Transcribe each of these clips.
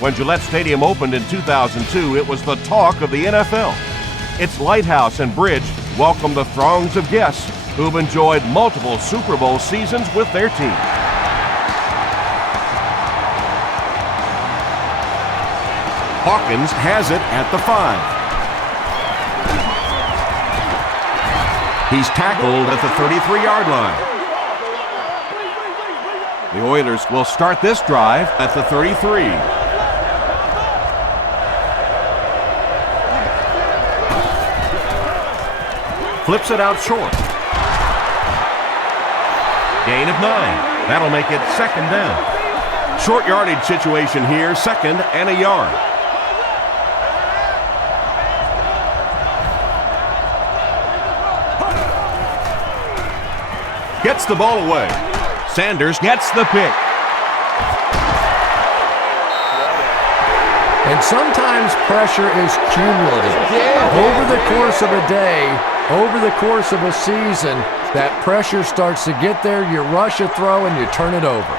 When Gillette Stadium opened in 2002, it was the talk of the NFL. Its lighthouse and bridge welcomed the throngs of guests who've enjoyed multiple Super Bowl seasons with their team. Hawkins has it at the 5. He's tackled at the 33-yard line. The Oilers will start this drive at the 33. Flips it out short. Gain of 9. That'll make it second down. Short yardage situation here, second and a yard. Gets the ball away. Sanders gets the pick. And sometimes pressure is cumulative. Over the course of a day, over the course of a season, that pressure starts to get there, you rush a throw, and you turn it over.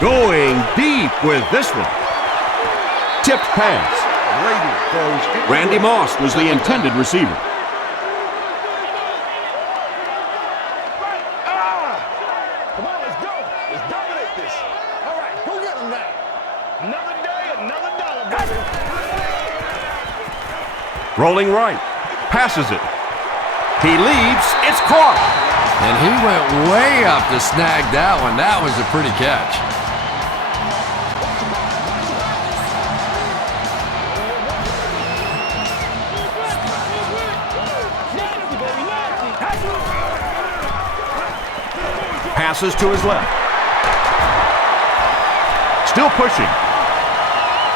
Going deep with this one. Tipped pass. Randy Moss was the intended receiver. Rolling right, passes it. He leaps, it's caught. And he went way up to snag that one. That was a pretty catch. Passes to his left. Still pushing.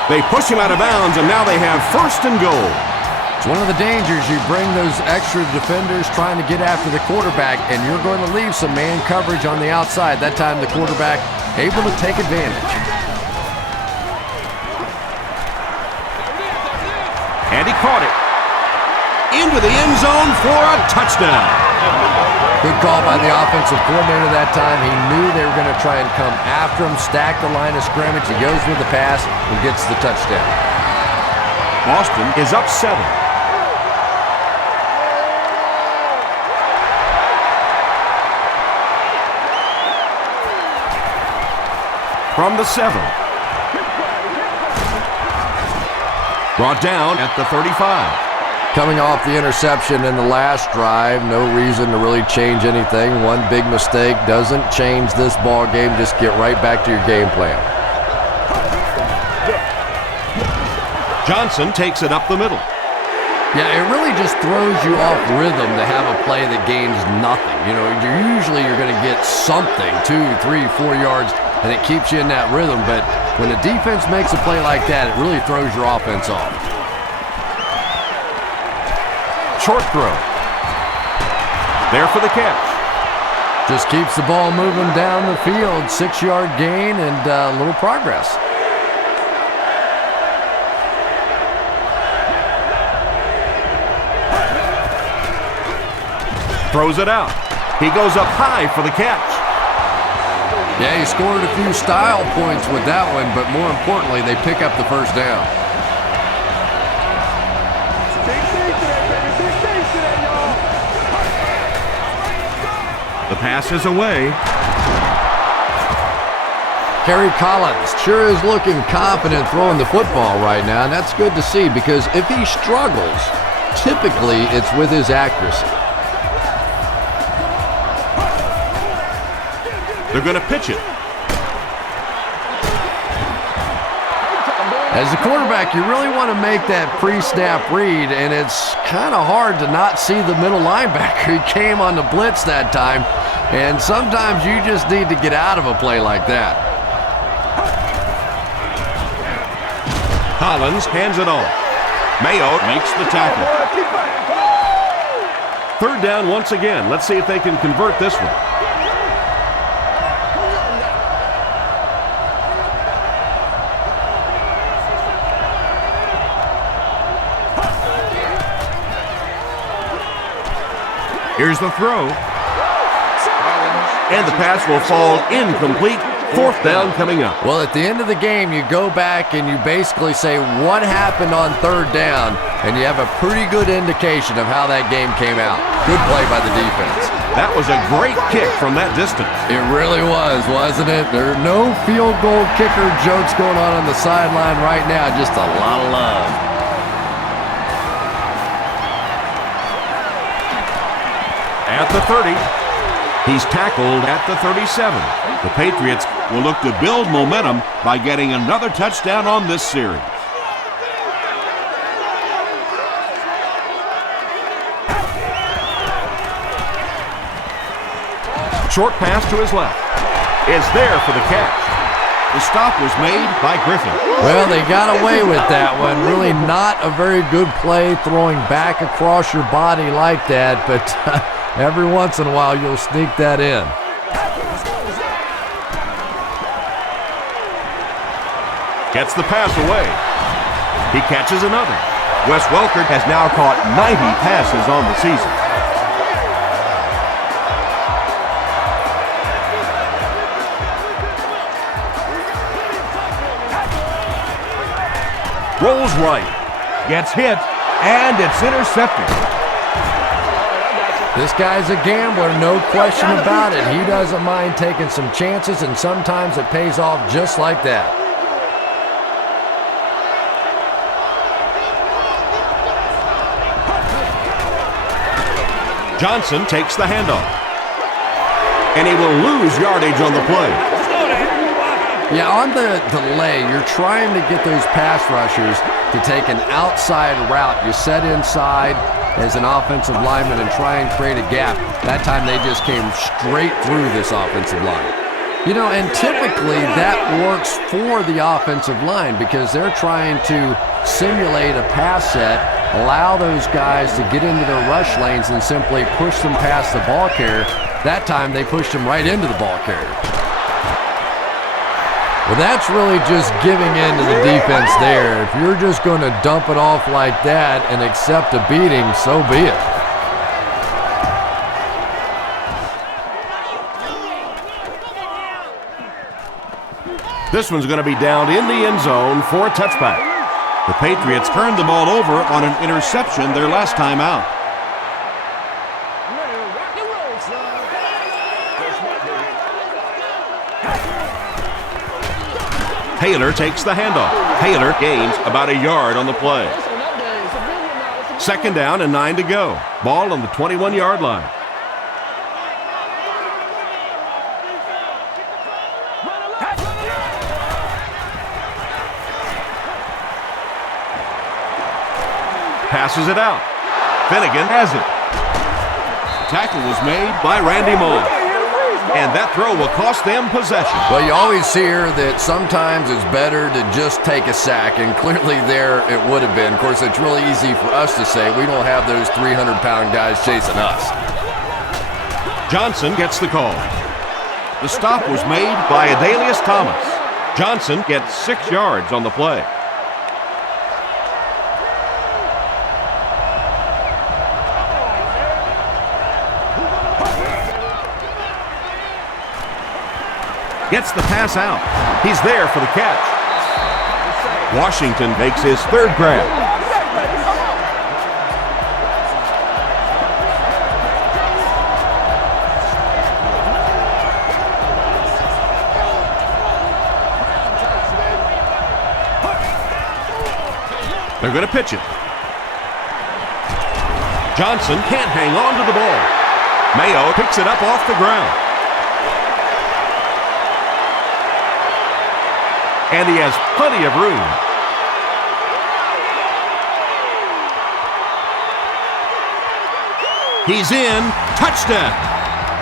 They push him out of bounds, and now they have first and goal. It's one of the dangers. You bring those extra defenders trying to get after the quarterback, and you're going to leave some man coverage on the outside. That time the quarterback able to take advantage. And he caught it. Into the end zone for a touchdown. Good call by the offensive coordinator that time. He knew they were going to try and come after him, stack the line of scrimmage. He goes with the pass and gets the touchdown. Boston is up 7. From the 7. Brought down at the 35. Coming off the interception in the last drive, no reason to really change anything. One big mistake doesn't change this ball game. Just get right back to your game plan. Johnson takes it up the middle. Yeah, it really just throws you off rhythm to have a play that gains nothing. You know, you're going to get something, 2, 3, 4 yards, and it keeps you in that rhythm. But when the defense makes a play like that, it really throws your offense off. Short throw. There for the catch. Just keeps the ball moving down the field. 6-yard gain and a little progress. Throws it out. He goes up high for the catch. Yeah, he scored a few style points with that one, but more importantly, they pick up the first down. The pass is away. Kerry Collins sure is looking confident throwing the football right now, and that's good to see because if he struggles, typically it's with his accuracy. They're going to pitch it. As a quarterback, you really want to make that pre-snap read, and it's kind of hard to not see the middle linebacker. He came on the blitz that time, and sometimes you just need to get out of a play like that. Collins hands it off. Mayo makes the tackle. Third down once again. Let's see if they can convert this one. Here's the throw. And the pass will fall incomplete 4th down coming up. Well, at the end of the game, you go back and you basically say what happened on 3rd down, and you have a pretty good indication of how that game came out. Good play by the defense. That was a great kick from that distance. It really was, wasn't it? There are no field goal kicker jokes going on the sideline right now, just a lot of love. At the 30. He's tackled at the 37. The Patriots will look to build momentum by getting another touchdown on this series. Short pass to his left. It's there for the catch. The stop was made by Griffin. Well, they got away with that one. Really not a very good play throwing back across your body like that, but every once in a while you'll sneak that in. Gets the pass away. He catches another. Wes Welker has now caught 90 passes on the season. Rolls right, gets hit, and it's intercepted. This guy's a gambler, no question about it. He doesn't mind taking some chances, and sometimes it pays off just like that. Johnson takes the handoff, and he will lose yardage on the play. Yeah, on the delay, you're trying to get those pass rushers to take an outside route. You set inside as an offensive lineman and try and create a gap. That time they just came straight through this offensive line. You know, and typically that works for the offensive line because they're trying to simulate a pass set, allow those guys to get into their rush lanes and simply push them past the ball carrier. That time they pushed them right into the ball carrier. Well, that's really just giving in to the defense there. If you're just going to dump it off like that and accept a beating, so be it. This one's going to be down in the end zone for a touchback. The Patriots turned the ball over on an interception their last time out. Taylor takes the handoff. Taylor gains about a yard on the play. 2nd down and 9 to go. Ball on the 21-yard line. Passes it out. Finnegan has it. Tackle was made by Randy Moss. And that throw will cost them possession. Well, you always hear that sometimes it's better to just take a sack, and clearly there it would have been. Of course, it's really easy for us to say. We don't have those 300-pound guys chasing us. Johnson gets the call. The stop was made by Adalius Thomas. Johnson gets 6 yards on the play. Gets the pass out. He's there for the catch. Washington makes his 3rd grab. They're going to pitch it. Johnson can't hang on to the ball. Mayo picks it up off the ground. And he has plenty of room. He's in. Touchdown.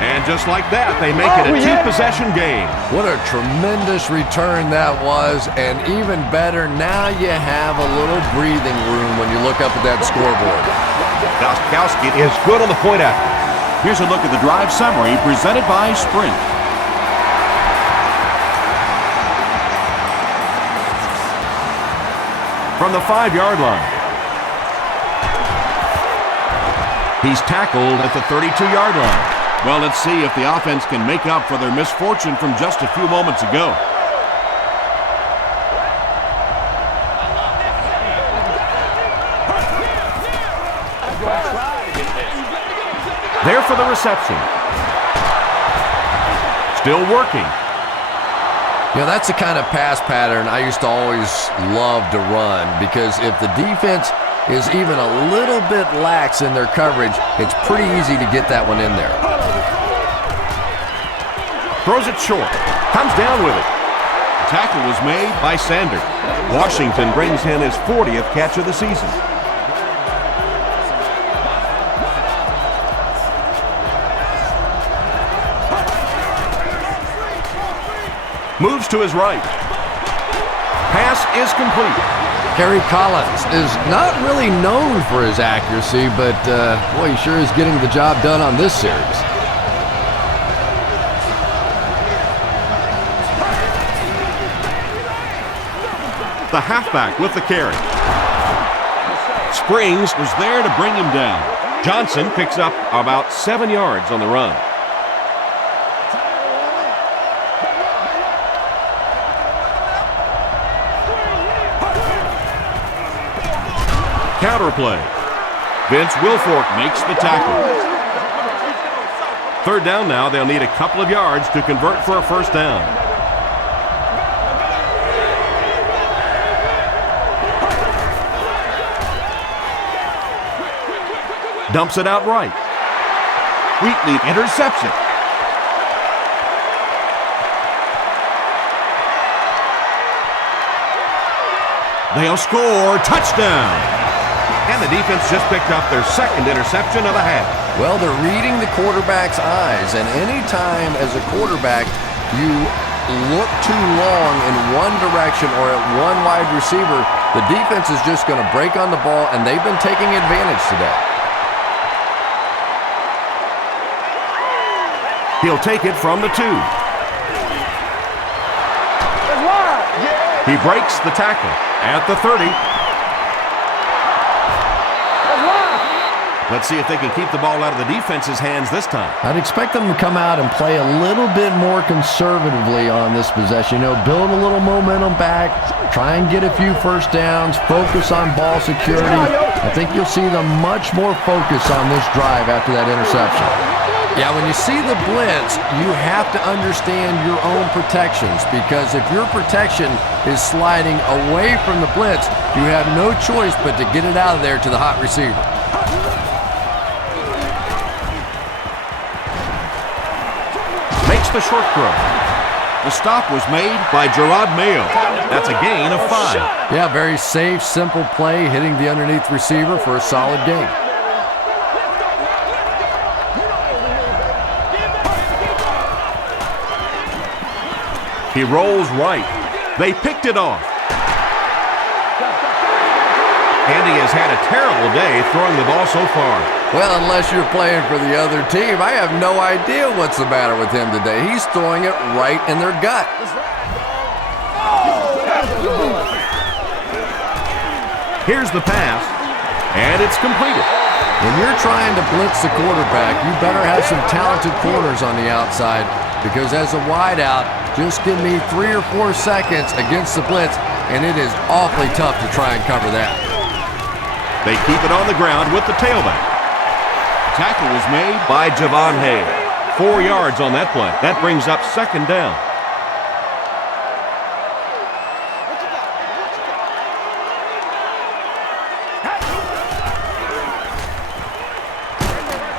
And just like that, they make it a 2-possession game. What a tremendous return that was. And even better, now you have a little breathing room when you look up at that scoreboard. Gostkowski is good on the point after. Here's a look at the drive summary presented by Sprint. From the 5-yard line. He's tackled at the 32-yard line. Well, let's see if the offense can make up for their misfortune from just a few moments ago. There for the reception. Still working. You know, that's the kind of pass pattern I used to always love to run, because if the defense is even a little bit lax in their coverage, it's pretty easy to get that one in there. Throws it short. Comes down with it. The tackle was made by Sanders. Washington brings in his 40th catch of the season. Moves to his right. Pass is complete. Kerry Collins is not really known for his accuracy, but boy, he sure is getting the job done on this series. The halfback with the carry. Springs was there to bring him down. Johnson picks up about 7 yards on the run. Counter play. Vince Wilfork makes the tackle. Third down now. They'll need a couple of yards to convert for a first down. Dumps it out right. Wheatley intercepts it. They'll score. Touchdown. And the defense just picked up their second interception of the half. Well, they're reading the quarterback's eyes, and anytime as a quarterback you look too long in one direction or at one wide receiver, the defense is just going to break on the ball, and they've been taking advantage today. He'll take it from the 2. He breaks the tackle at the 30. Let's see if they can keep the ball out of the defense's hands this time. I'd expect them to come out and play a little bit more conservatively on this possession. You know, build a little momentum back, try and get a few first downs, focus on ball security. I think you'll see them much more focused on this drive after that interception. Yeah, when you see the blitz, you have to understand your own protections, because if your protection is sliding away from the blitz, you have no choice but to get it out of there to the hot receiver. Makes the short throw. The stop was made by Gerard Mayo. That's a gain of 5. Yeah, very safe, simple play, hitting the underneath receiver for a solid gain. He rolls right. They picked it off. Andy has had a terrible day throwing the ball so far. Well, unless you're playing for the other team, I have no idea what's the matter with him today. He's throwing it right in their gut. Here's the pass, and it's completed. When you're trying to blitz the quarterback, you better have some talented corners on the outside, because as a wideout, just give me 3 or 4 seconds against the blitz, and it is awfully tough to try and cover that. They keep it on the ground with the tailback. Tackle was made by Javon Hay. 4 yards on that play. That brings up second down.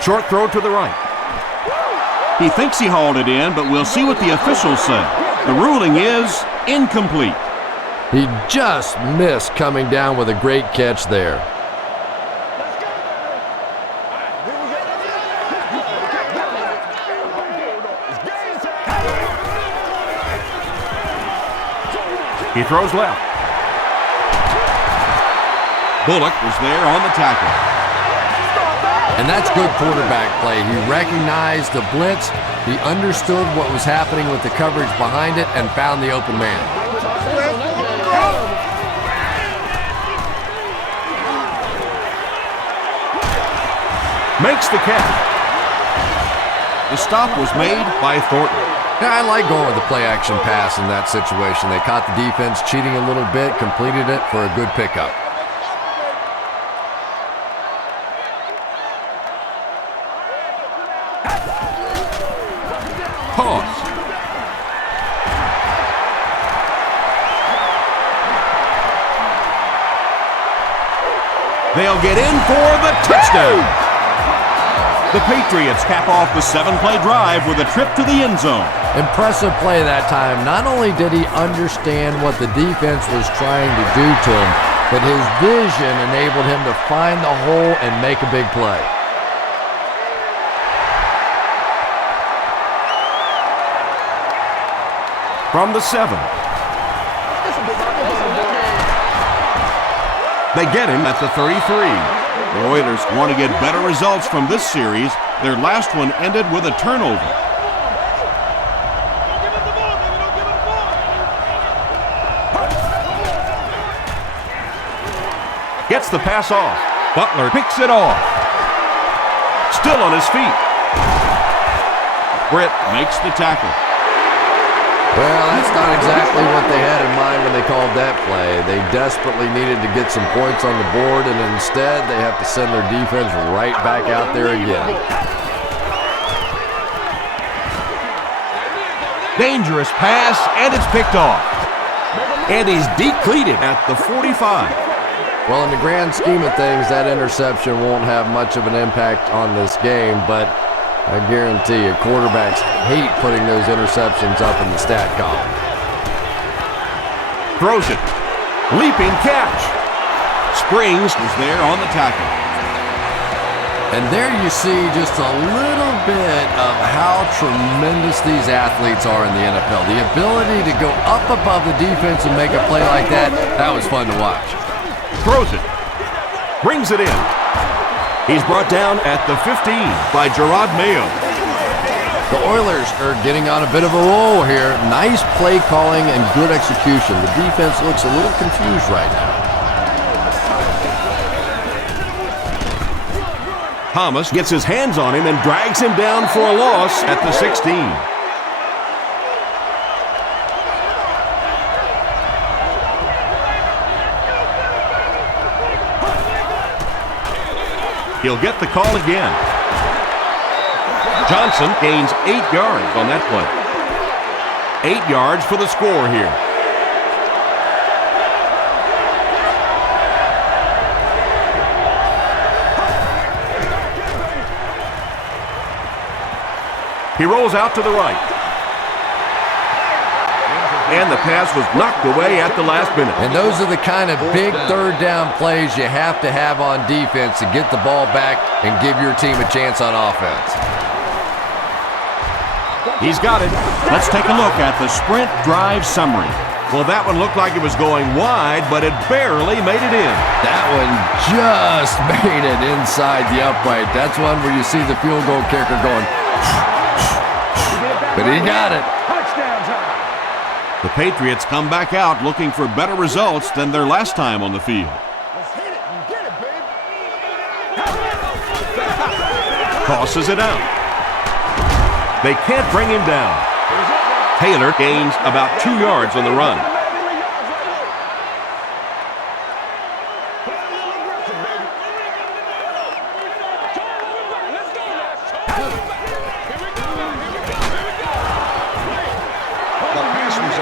Short throw to the right. He thinks he hauled it in, but we'll see what the officials say. The ruling is incomplete. He just missed coming down with a great catch there. He throws left. Bullock was there on the tackle. And that's good quarterback play. He recognized the blitz, he understood what was happening with the coverage behind it, and found the open man. Makes the catch. The stop was made by Thornton. Yeah, I like going with the play-action pass in that situation. They caught the defense cheating a little bit, completed it for a good pickup. Toss. They'll get in for the touchdown. The Patriots cap off the 7-play drive with a trip to the end zone. Impressive play that time. Not only did he understand what the defense was trying to do to him, but his vision enabled him to find the hole and make a big play. From the 7. They get him at the 33. The Oilers want to get better results from this series. Their last one ended with a turnover. Gets the pass off. Butler picks it off. Still on his feet. Britt makes the tackle. Well, that's not exactly what they had in mind when they called that play. They desperately needed to get some points on the board, and instead they have to send their defense right back out there again. Dangerous pass, and it's picked off. And he's depleted at the 45. Well, in the grand scheme of things, that interception won't have much of an impact on this game, but I guarantee you, quarterbacks hate putting those interceptions up in the stat column. Throws it. Leaping catch. Springs is there on the tackle. And there you see just a little bit of how tremendous these athletes are in the NFL. The ability to go up above the defense and make a play like that was fun to watch. Throws it. Brings it in. He's brought down at the 15 by Gerard Mayo. The Oilers are getting on a bit of a roll here. Nice play calling and good execution. The defense looks a little confused right now. Thomas gets his hands on him and drags him down for a loss at the 16. He'll get the call again. Johnson gains 8 yards on that play. 8 yards for the score here. He rolls out to the right. And the pass was knocked away at the last minute. And those are the kind of big third down plays you have to have on defense to get the ball back and give your team a chance on offense. He's got it. Let's take a look at the sprint drive summary. Well, that one looked like it was going wide, but it barely made it in. That one just made it inside the upright. That's one where you see the field goal kicker going, but he got it. The Patriots come back out looking for better results than their last time on the field. Tosses it out. They can't bring him down. Taylor gains about 2 yards on the run.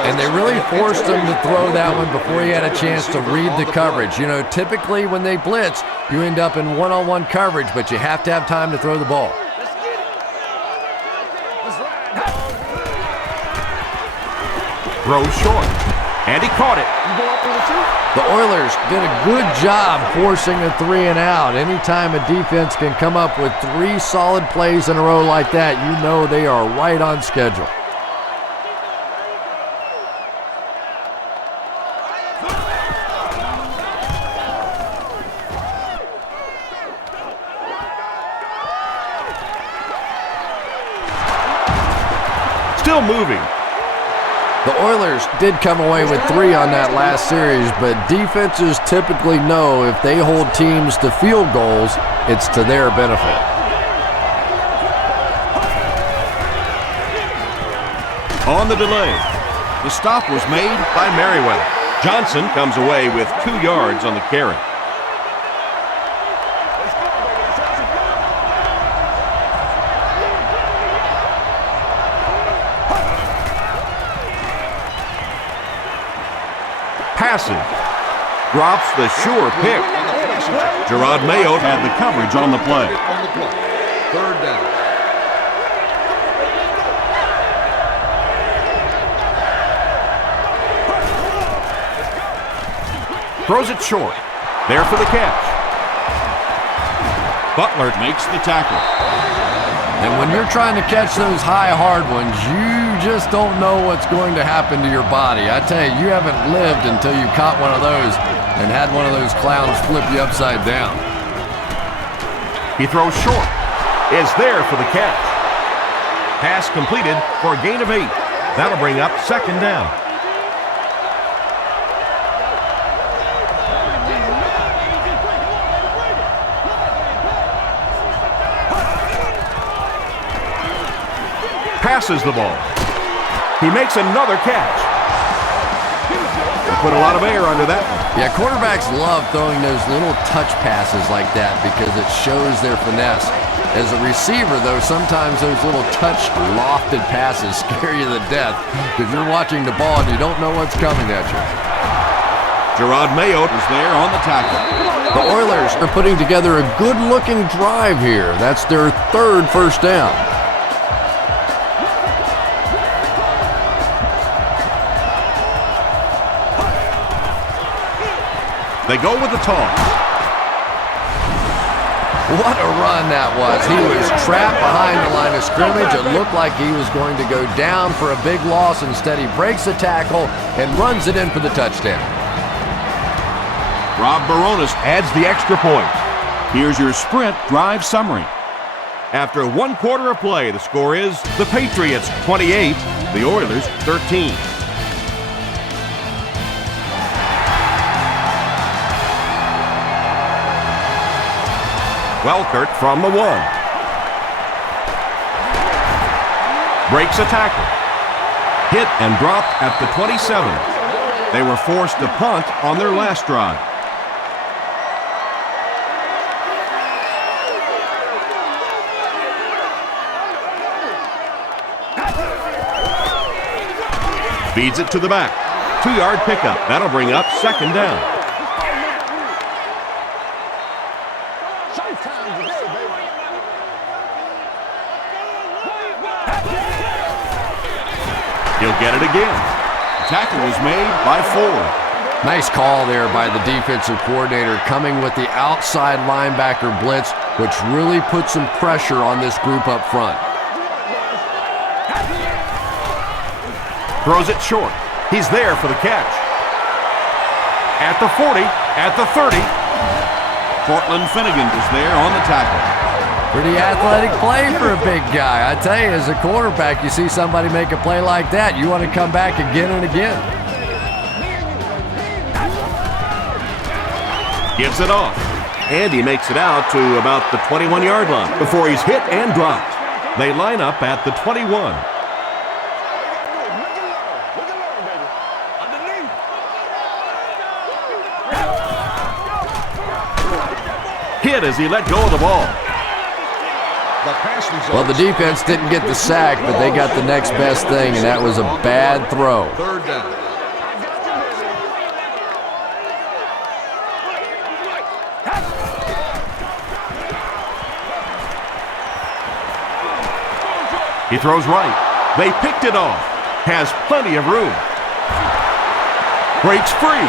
And they really forced him to throw that one before he had a chance to read the coverage. You know, typically when they blitz, you end up in one-on-one coverage, but you have to have time to throw the ball. Throws short. And he caught it. The Oilers did a good job forcing a 3 and out. Anytime a defense can come up with 3 solid plays in a row like that, you know they are right on schedule. Still moving. The Oilers did come away with 3 on that last series, but defenses typically know if they hold teams to field goals, it's to their benefit. On the delay, the stop was made by Merriweather. Johnson comes away with 2 yards on the carry. Passes. Drops the sure pick. Gerard Mayo had the coverage on the play. Third down. Throws it short. There for the catch. Butler makes the tackle. And when you're trying to catch those high, hard ones, you just don't know what's going to happen to your body. I tell you, you haven't lived until you caught one of those and had one of those clowns flip you upside down. He throws short. Is there for the catch. Pass completed for a gain of 8. That'll bring up 2nd down. Passes the ball. He makes another catch. He put a lot of air under that one. Yeah, quarterbacks love throwing those little touch passes like that because it shows their finesse. As a receiver, though, sometimes those little touch lofted passes scare you to death because you're watching the ball and you don't know what's coming at you. Gerard Mayo is there on the tackle. The Oilers are putting together a good-looking drive here. That's their 3rd first down. They go with the toss. What a run that was. He was trapped behind the line of scrimmage. It looked like he was going to go down for a big loss. Instead, he breaks the tackle and runs it in for the touchdown. Rob Baronis adds the extra point. Here's your sprint drive summary. After 1 quarter of play, the score is the Patriots 28, the Oilers 13. Welkert from the 1. Breaks a tackle. Hit and dropped at the 27. They were forced to punt on their last drive. Feeds it to the back. 2-yard pickup. That'll bring up 2nd down. He'll get it again. Tackle was made by Ford. Nice call there by the defensive coordinator coming with the outside linebacker blitz, which really put some pressure on this group up front. Throws it short. He's there for the catch. At the 40, at the 30. Cortland Finnegan is there on the tackle. Pretty athletic play for a big guy. I tell you, as a quarterback, you see somebody make a play like that, you want to come back again and again. Gives it off. And he makes it out to about the 21-yard line before he's hit and dropped. They line up at the 21. Hit as he let go of the ball. Well, the defense didn't get the sack, but they got the next best thing, and that was a bad throw. 3rd down. He throws right. They picked it off. Has plenty of room. Breaks free.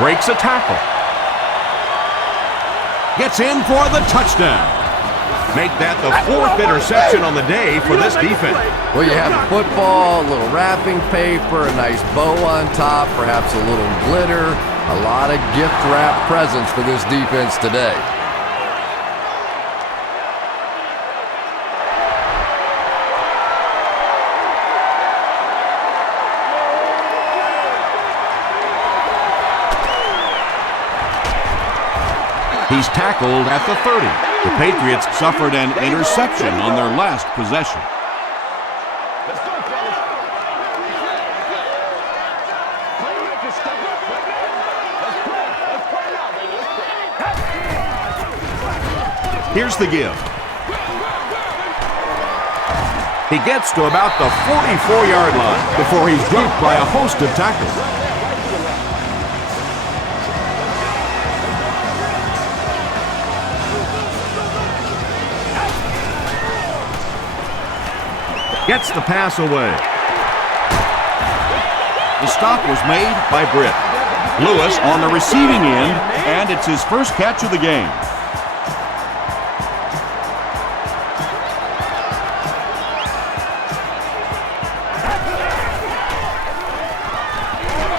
Breaks a tackle. Gets in for the touchdown. Make that the 4th interception on the day for this defense. Well, you have a football, a little wrapping paper, a nice bow on top, perhaps a little glitter, a lot of gift wrap presents for this defense today. He's tackled at the 30. The Patriots suffered an interception on their last possession. Here's the give. He gets to about the 44-yard line before he's dropped by a host of tackles. Gets the pass away. The stop was made by Britt. Lewis on the receiving end, and it's his first catch of the game.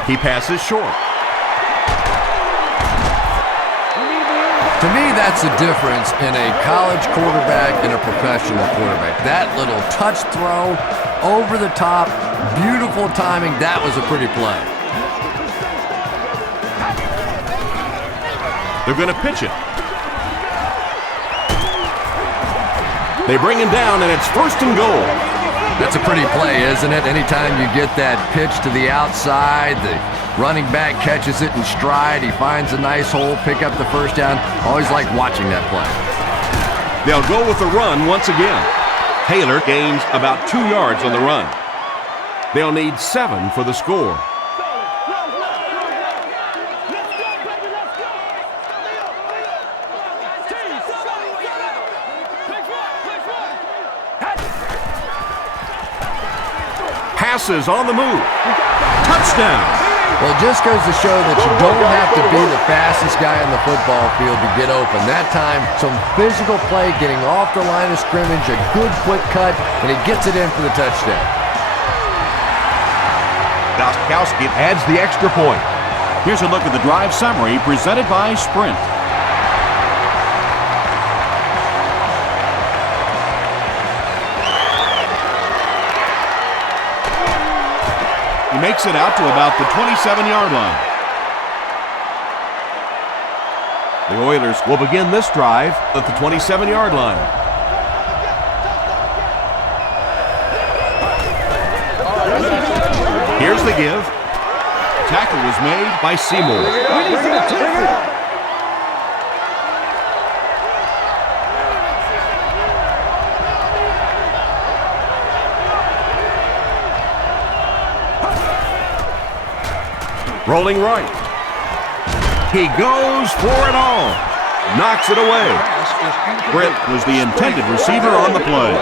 He passes short. To me, that's the difference in a college quarterback and a professional quarterback. That little touch throw, over the top, beautiful timing, that was a pretty play. They're going to pitch it. They bring him down, and it's 1st and goal. That's a pretty play, isn't it? Anytime you get that pitch to the outside, the running back catches it in stride, he finds a nice hole, pick up the first down. Always like watching that play. They'll go with the run once again. Taylor gains about 2 yards on the run. They'll need 7 for the score. Passes on the move. Touchdown. Well, it just goes to show that you don't have to be the fastest guy on the football field to get open. That time, some physical play, getting off the line of scrimmage, a good quick cut, and he gets it in for the touchdown. Gostkowski adds the extra point. Here's a look at the drive summary presented by Sprint. He makes it out to about the 27-yard line. The Oilers will begin this drive at the 27-yard line. Here's the give. Tackle was made by Seymour. Rolling right. He goes for it all. Knocks it away. Britt was the intended receiver on the play.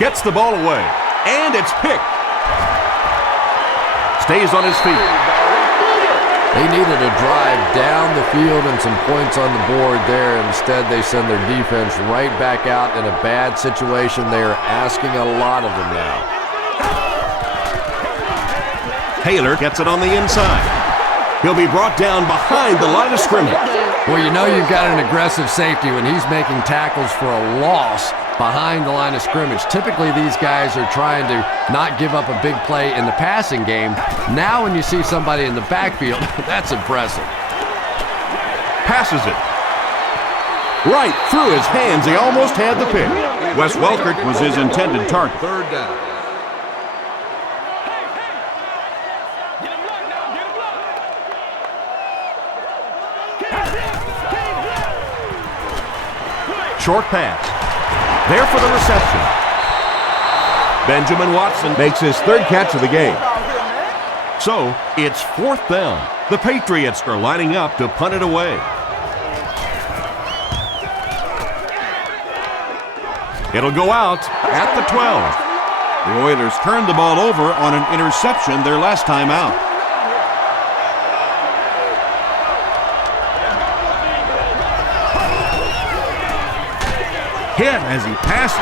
Gets the ball away. And it's picked. Stays on his feet. They needed a drive down the field and some points on the board there. Instead, they send their defense right back out in a bad situation. They are asking a lot of them now. Taylor gets it on the inside. He'll be brought down behind the line of scrimmage. Well, you know you've got an aggressive safety when he's making tackles for a loss behind the line of scrimmage. Typically, these guys are trying to not give up a big play in the passing game. Now, when you see somebody in the backfield, that's impressive. Passes it. Right through his hands. He almost had the pick. Wes Welkert was his intended target. 3rd down. Short pass. There for the reception. Benjamin Watson makes his 3rd catch of the game. So, it's 4th down. The Patriots are lining up to punt it away. It'll go out at the 12. The Oilers turned the ball over on an interception their last time out. Hit as he passes.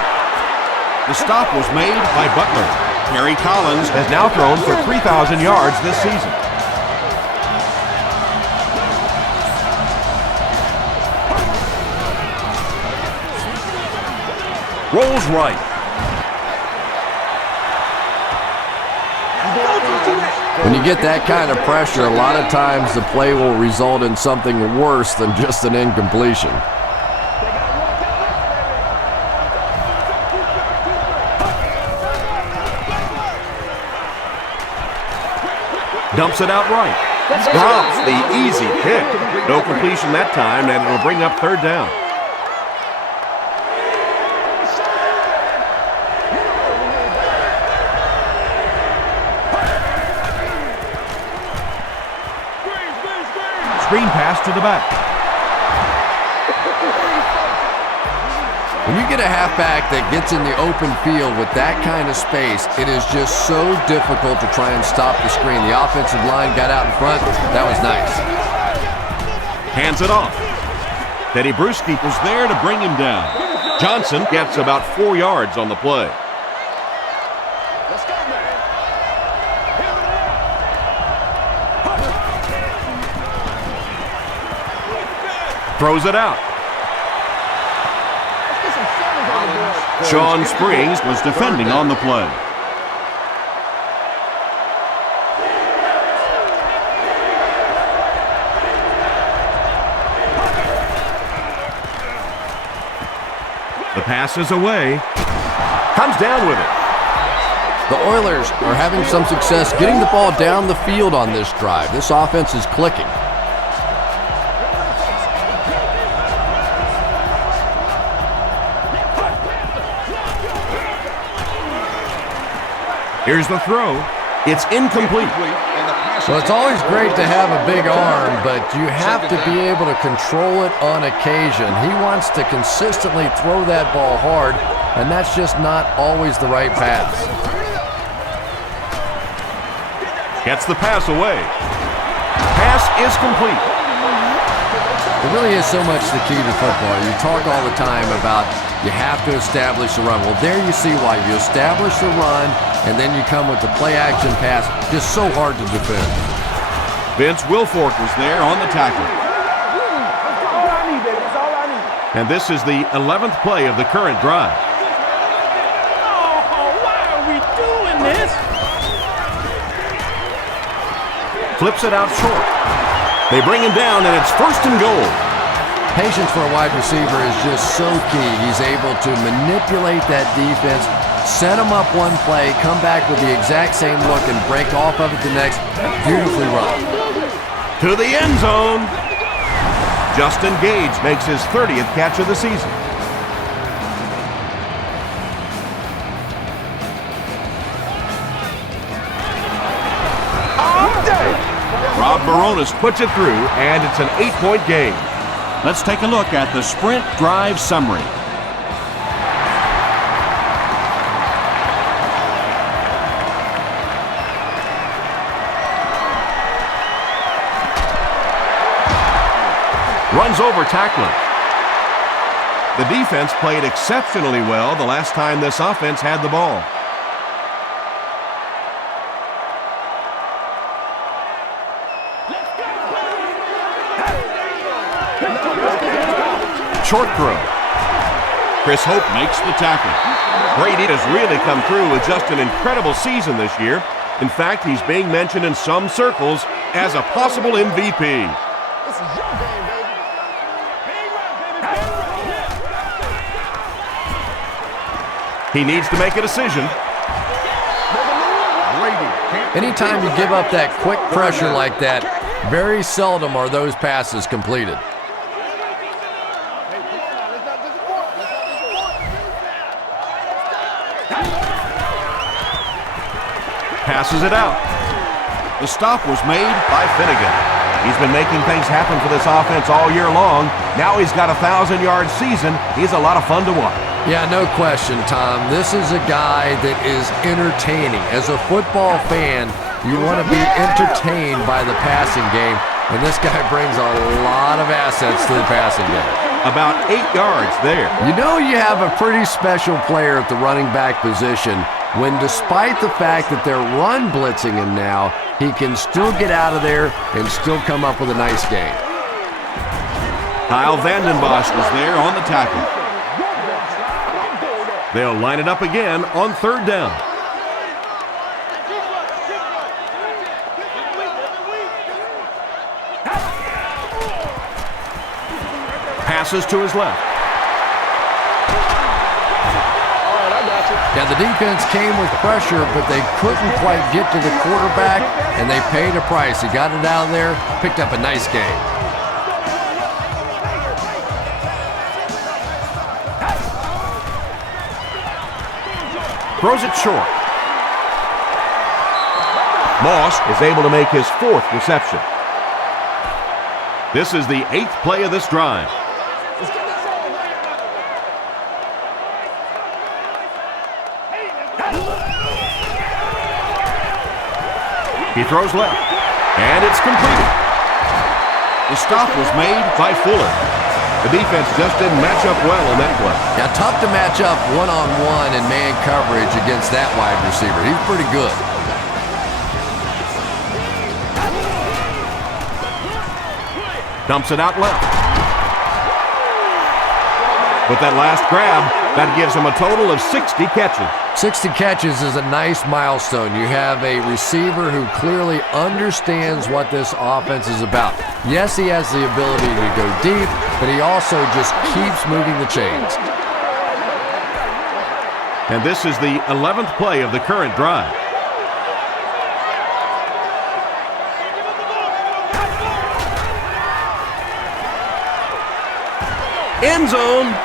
The stop was made by Butler. Terry Collins has now thrown for 3,000 yards this season. Rolls right. When you get that kind of pressure, a lot of times the play will result in something worse than just an incompletion. Dumps it out right. Drops the easy pick. No completion that time, and it'll bring up third down. Screen pass to the back. When you get a halfback that gets in the open field with that kind of space, it is just so difficult to try and stop the screen. The offensive line got out in front. That was nice. Hands it off. Teddy Bruschi was there to bring him down. Johnson gets about 4 yards on the play. Let's go, man. Throws it out. Sean Springs was defending on the play. The pass is away. Comes down with it. The Oilers are having some success getting the ball down the field on this drive. This offense is clicking. Here's the throw. It's incomplete. Well, it's always great to have a big arm, but you have to be able to control it on occasion. He wants to consistently throw that ball hard, and that's just not always the right pass. Gets the pass away. Pass is complete. It really is so much the key to football. You talk all the time about you have to establish the run. Well, there you see why. You establish the run, and then you come with the play-action pass. Just so hard to defend. Vince Wilfork was there on the tackle. All I need, baby. That's all I need. And this is the 11th play of the current drive. Oh, why are we doing this? Flips it out short. They bring him down, and it's 1st and goal. Patience for a wide receiver is just so key. He's able to manipulate that defense, set him up one play, come back with the exact same look, and break off of it the next. Beautifully run. To the end zone. Justin Gage makes his 30th catch of the season. Rob Baronis puts it through, and it's an 8-point game. Let's take a look at the sprint drive summary. Runs over tackler. The defense played exceptionally well the last time this offense had the ball. Short throw. Chris Hope makes the tackle. Brady has really come through with just an incredible season this year. In fact, he's being mentioned in some circles as a possible MVP. This is your game, baby. He needs to make a decision. Anytime you give up that quick pressure like that, very seldom are those passes completed. Passes it out. The stop was made by Finnegan. He's been making things happen for this offense all year long. Now he's got a 1,000-yard season. He's a lot of fun to watch. Yeah, no question, Tom. This is a guy that is entertaining. As a football fan, you want to be entertained by the passing game, and this guy brings a lot of assets to the passing game. About 8 yards there. You know you have a pretty special player at the running back position when, despite the fact that they're run blitzing him now, he can still get out of there and still come up with a nice game. Kyle Vanden Bosch was there on the tackle. They'll line it up again on 3rd down. passes to his left. Yeah, the defense came with pressure, but they couldn't quite get to the quarterback, and they paid a price. He got it out of there, picked up a nice game. Throws it short. Moss is able to make his 4th reception. This is the 8th play of this drive. He throws left, and it's completed. The stop was made by Fuller. The defense just didn't match up well on that play. Yeah, tough to match up one-on-one in man coverage against that wide receiver. He's pretty good. Dumps it out left. With that last grab, that gives him a total of 60 catches. 60 catches is a nice milestone. You have a receiver who clearly understands what this offense is about. Yes, he has the ability to go deep, but he also just keeps moving the chains. And this is the 11th play of the current drive. End zone.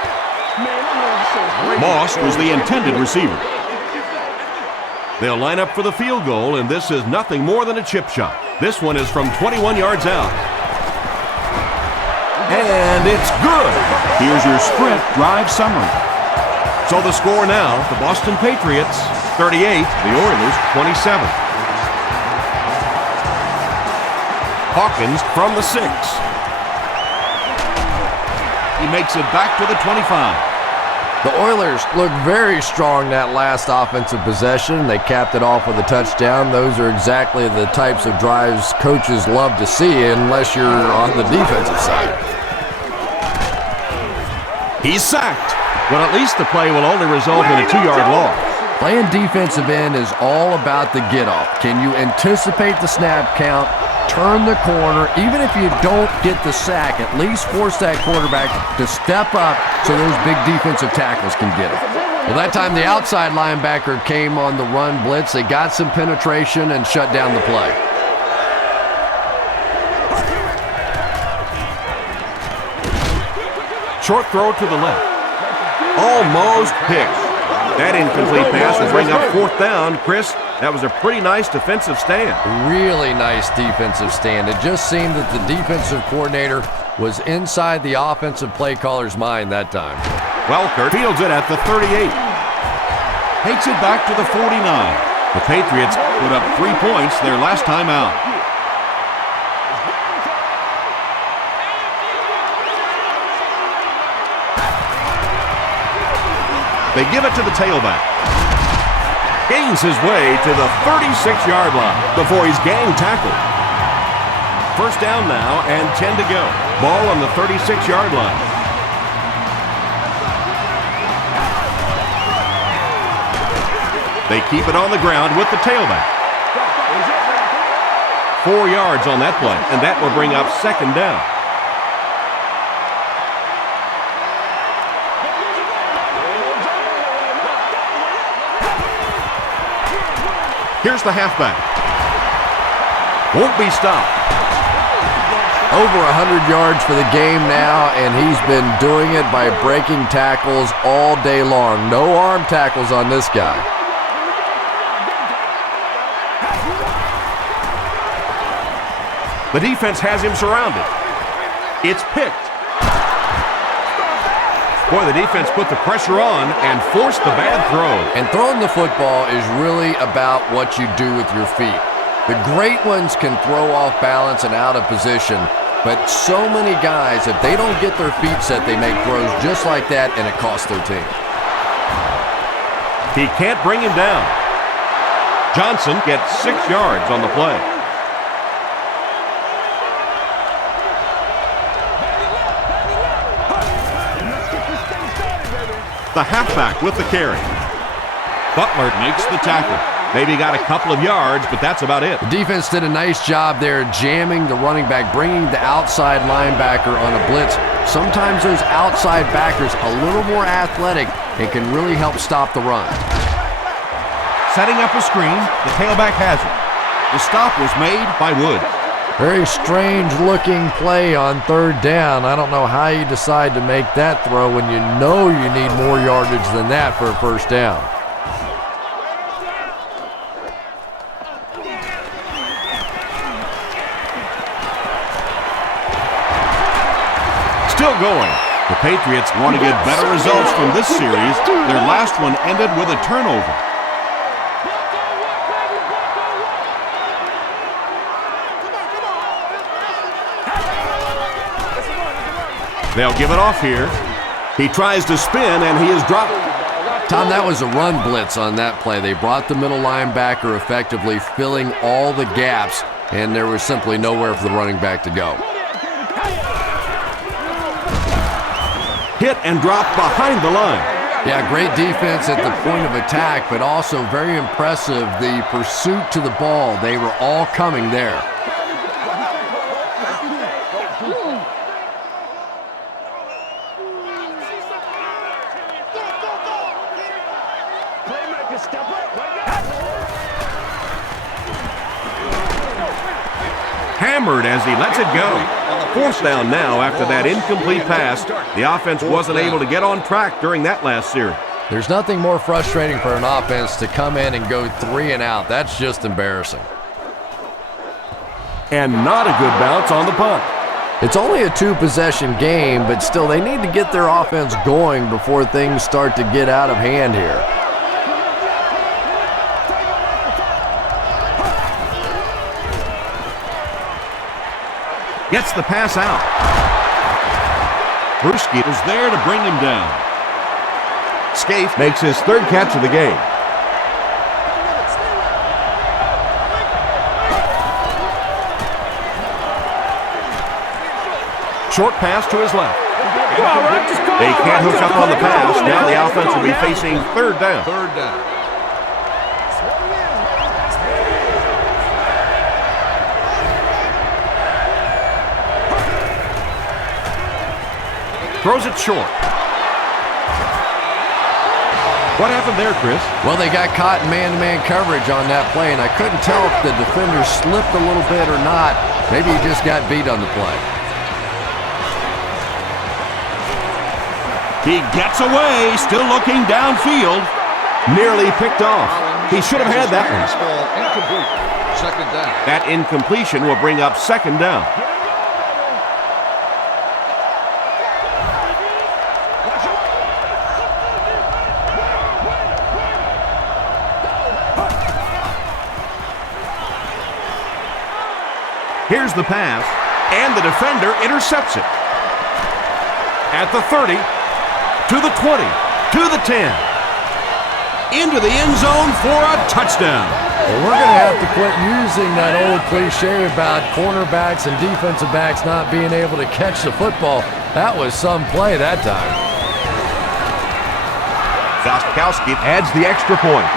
Moss was the intended receiver. They'll line up for the field goal, and this is nothing more than a chip shot. This one is from 21 yards out. And it's good. Here's your Sprint drive summary. So the score now, the Boston Patriots 38, the Oilers 27. Hawkins from the 6. He makes it back to the 25. The Oilers looked very strong that last offensive possession. They capped it off with a touchdown. Those are exactly the types of drives coaches love to see unless you're on the defensive side. He's sacked, but at least the play will only result in a 2-yard loss. Playing defensive end is all about the get-off. Can you anticipate the snap count, turn the corner, even if you don't get the sack, at least force that quarterback to step up so those big defensive tackles can get it. Well, that time the outside linebacker came on the run blitz. They got some penetration and shut down the play. Short throw to the left. Almost picked. That incomplete pass will bring up 4th down. Chris, that was a pretty nice defensive stand. Really nice defensive stand. It just seemed that the defensive coordinator was inside the offensive play caller's mind that time. Welker fields it at the 38. Takes it back to the 49. The Patriots put up 3 points their last time out. They give it to the tailback. Gains his way to the 36-yard line before he's gang tackled. First down now and 10 to go. Ball on the 36-yard line. They keep it on the ground with the tailback. 4 yards on that play, and that will bring up 2nd down. Here's the halfback. Won't be stopped. Over 100 yards for the game now, and he's been doing it by breaking tackles all day long. No arm tackles on this guy. The defense has him surrounded. It's picked. Boy, the defense put the pressure on and forced the bad throw. And throwing the football is really about what you do with your feet. The great ones can throw off balance and out of position, but so many guys, if they don't get their feet set, they make throws just like that, and it costs their team. He can't bring him down. Johnson gets 6 yards on the play. The halfback with the carry. Butler makes the tackle. Maybe got a couple of yards, but that's about it. The defense did a nice job there jamming the running back, bringing the outside linebacker on a blitz. Sometimes those outside backers a little more athletic and can really help stop the run. Setting up a screen, the tailback has it. The stop was made by Wood. Very strange looking play on third down. I don't know how you decide to make that throw when you know you need more yardage than that for a first down. Still going. The Patriots want to get better results from this series. Their last one ended with a turnover. They'll give it off here. He tries to spin, and he is dropped. Tom, that was a run blitz on that play. They brought the middle linebacker effectively filling all the gaps, and there was simply nowhere for the running back to go. Hit and drop behind the line. Yeah, great defense at the point of attack, but also very impressive the pursuit to the ball. They were all coming there. Hammered as he lets it go. Fourth down now after that incomplete pass. The offense wasn't able to get on track during that last series. There's nothing more frustrating for an offense to come in and go 3 and out. That's just embarrassing. And not a good bounce on the punt. It's only a 2-possession game, but still they need to get their offense going before things start to get out of hand here. Gets the pass out. Brewski is there to bring him down. Scaife makes his third catch of the game. Short pass to his left. They can't hook up on the pass. Now the offense will be facing third down. Throws it short. What happened there, Chris? Well, they got caught in man-to-man coverage on that play, and I couldn't tell if the defender slipped a little bit or not. Maybe he just got beat on the play. He gets away, still looking downfield. Nearly picked off. He should have had that one. Incomplete. Second down. That incompletion will bring up second down. Here's the pass, and the defender intercepts it. At the 30, to the 20, to the 10. Into the end zone for a touchdown. Well, we're going to have to quit using that old cliche about cornerbacks and defensive backs not being able to catch the football. That was some play that time. Gostkowski adds the extra point.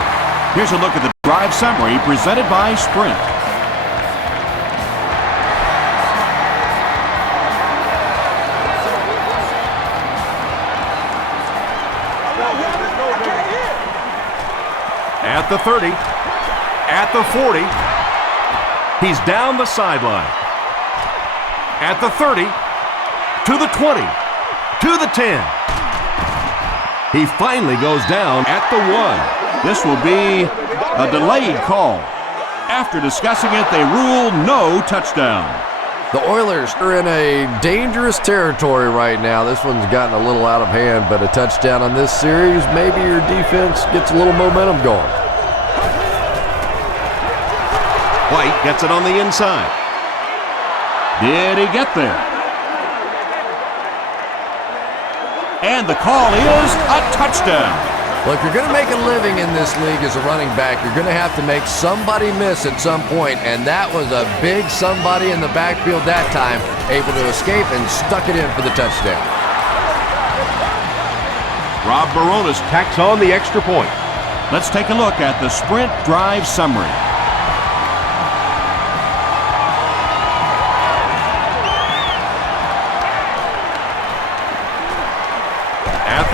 Here's a look at the drive summary presented by Sprint. At the 30, at the 40, he's down the sideline. At the 30, to the 20, to the 10. He finally goes down at the 1. This will be a delayed call. After discussing it, they rule no touchdown. The Oilers are in a dangerous territory right now. This one's gotten a little out of hand, but a touchdown on this series, maybe your defense gets a little momentum going. White gets it on the inside. Did he get there? And the call is a touchdown. Well, if you're going to make a living in this league as a running back, you're going to have to make somebody miss at some point, and that was a big somebody in the backfield that time, able to escape and stuck it in for the touchdown. Rob Baronis tacks on the extra point. Let's take a look at the Sprint drive summary.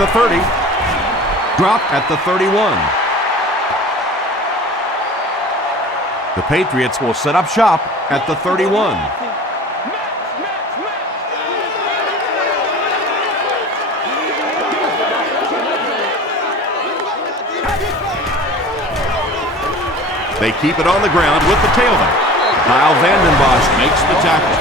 the 30. Dropped at the 31. The Patriots will set up shop at the 31. They keep it on the ground with the tailback. Kyle Vanden Bosch makes the tackle.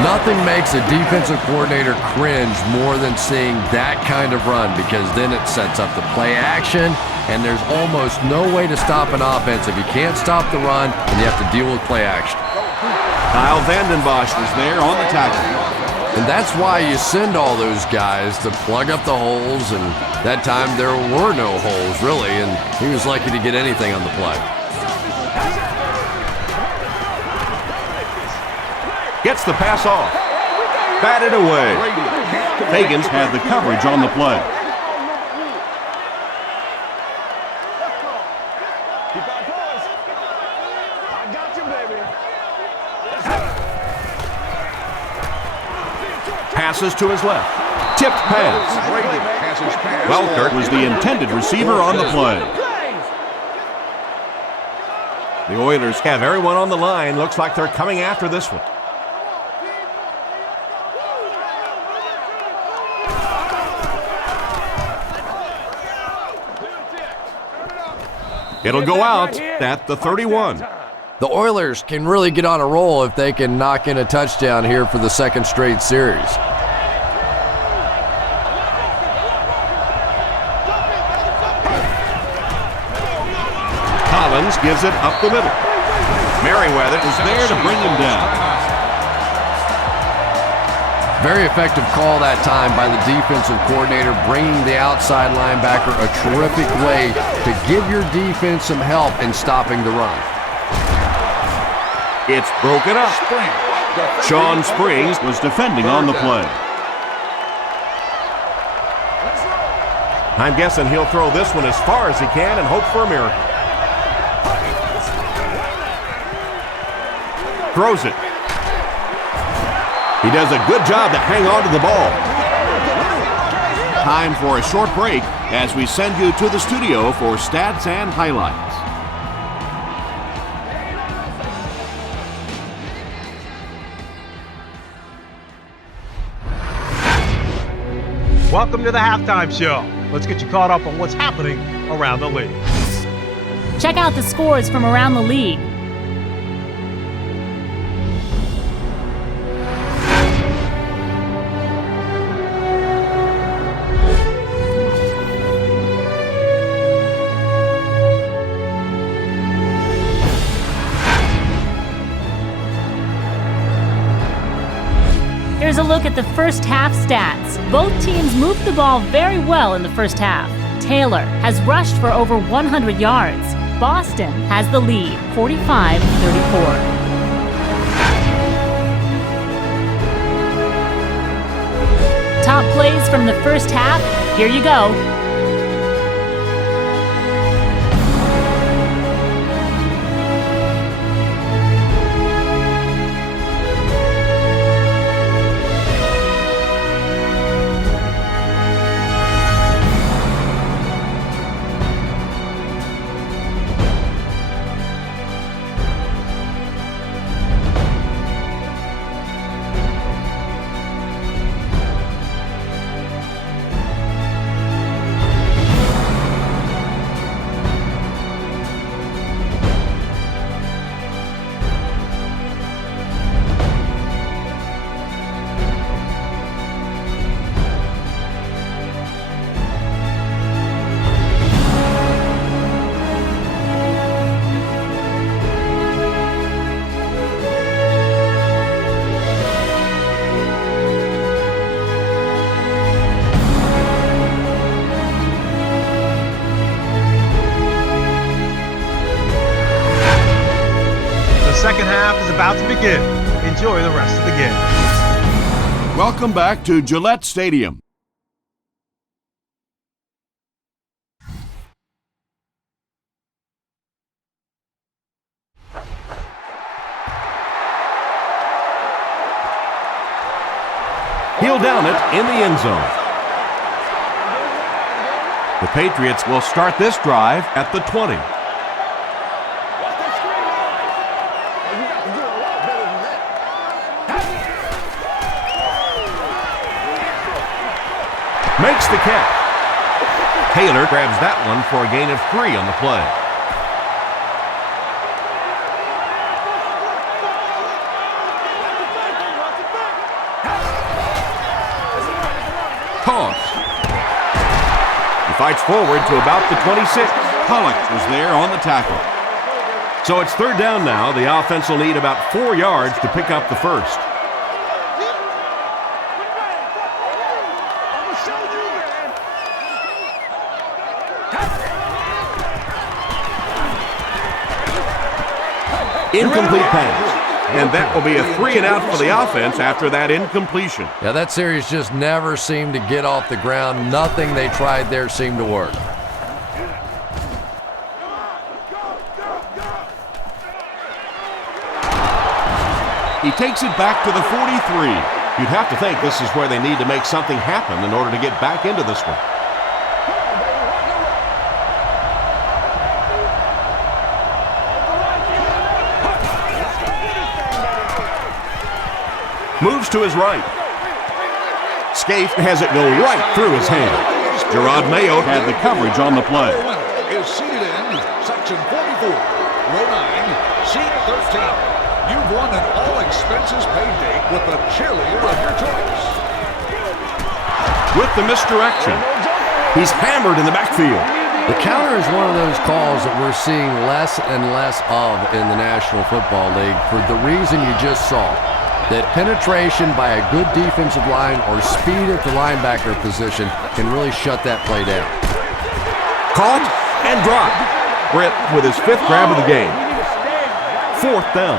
Nothing makes a defensive coordinator cringe more than seeing that kind of run, because then it sets up the play action, and there's almost no way to stop an offense if you can't stop the run and you have to deal with play action. Kyle Vanden Bosch was there on the tackle. And that's why you send all those guys to plug up the holes, and that time there were no holes, really, and he was lucky to get anything on the play. Gets the pass off. Batted away. Fagans had the coverage on the play. I got you, baby. Passes to his left. Tipped pass. Welkert was the intended receiver on the play. The Oilers have everyone on the line. Looks like they're coming after this one. It'll go out at the 31. The Oilers can really get on a roll if they can knock in a touchdown here for the second straight series. Collins gives it up the middle. Merriweather is there to bring him down. Very effective call that time by the defensive coordinator, bringing the outside linebacker a terrific way to give your defense some help in stopping the run. It's broken up. Sean Springs was defending on the play. I'm guessing he'll throw this one as far as he can and hope for a miracle. Throws it. He does a good job to hang on to the ball. Time for a short break as we send you to the studio for stats and highlights. Welcome to the halftime show. Let's get you caught up on what's happening around the league. Check out the scores from around the league. Here's a look at the first half stats. Both teams moved the ball very well in the first half. Taylor has rushed for over 100 yards. Boston has the lead, 45-34. Top plays from the first half, here you go. Second half is about to begin. Enjoy the rest of the game. Welcome back to Gillette Stadium. He'll down it in the end zone. The Patriots will start this drive at the 20. Makes the catch. Taylor grabs that one for a gain of 3 on the play. Toss. He fights forward to about the 26. Pollock was there on the tackle. So it's third down now. The offense will need about 4 yards to pick up the first. Incomplete pass. And that will be a 3 and out for the offense after that incompletion. Yeah, that series just never seemed to get off the ground. Nothing they tried there seemed to work. He takes it back to the 43. You'd have to think this is where they need to make something happen in order to get back into this one. Moves to his right. Scaife has it go right through his hands. Gerard Mayo had the coverage on the play. Is seated in section 44, row 9, seat 13. You've won an all-expenses paid date with the cheerleader of your choice. With the misdirection, he's hammered in the backfield. The counter is one of those calls that we're seeing less and less of in the National Football League for the reason you just saw. That penetration by a good defensive line or speed at the linebacker position can really shut that play down. Caught and dropped. Britt with his 5th grab of the game. 4th down.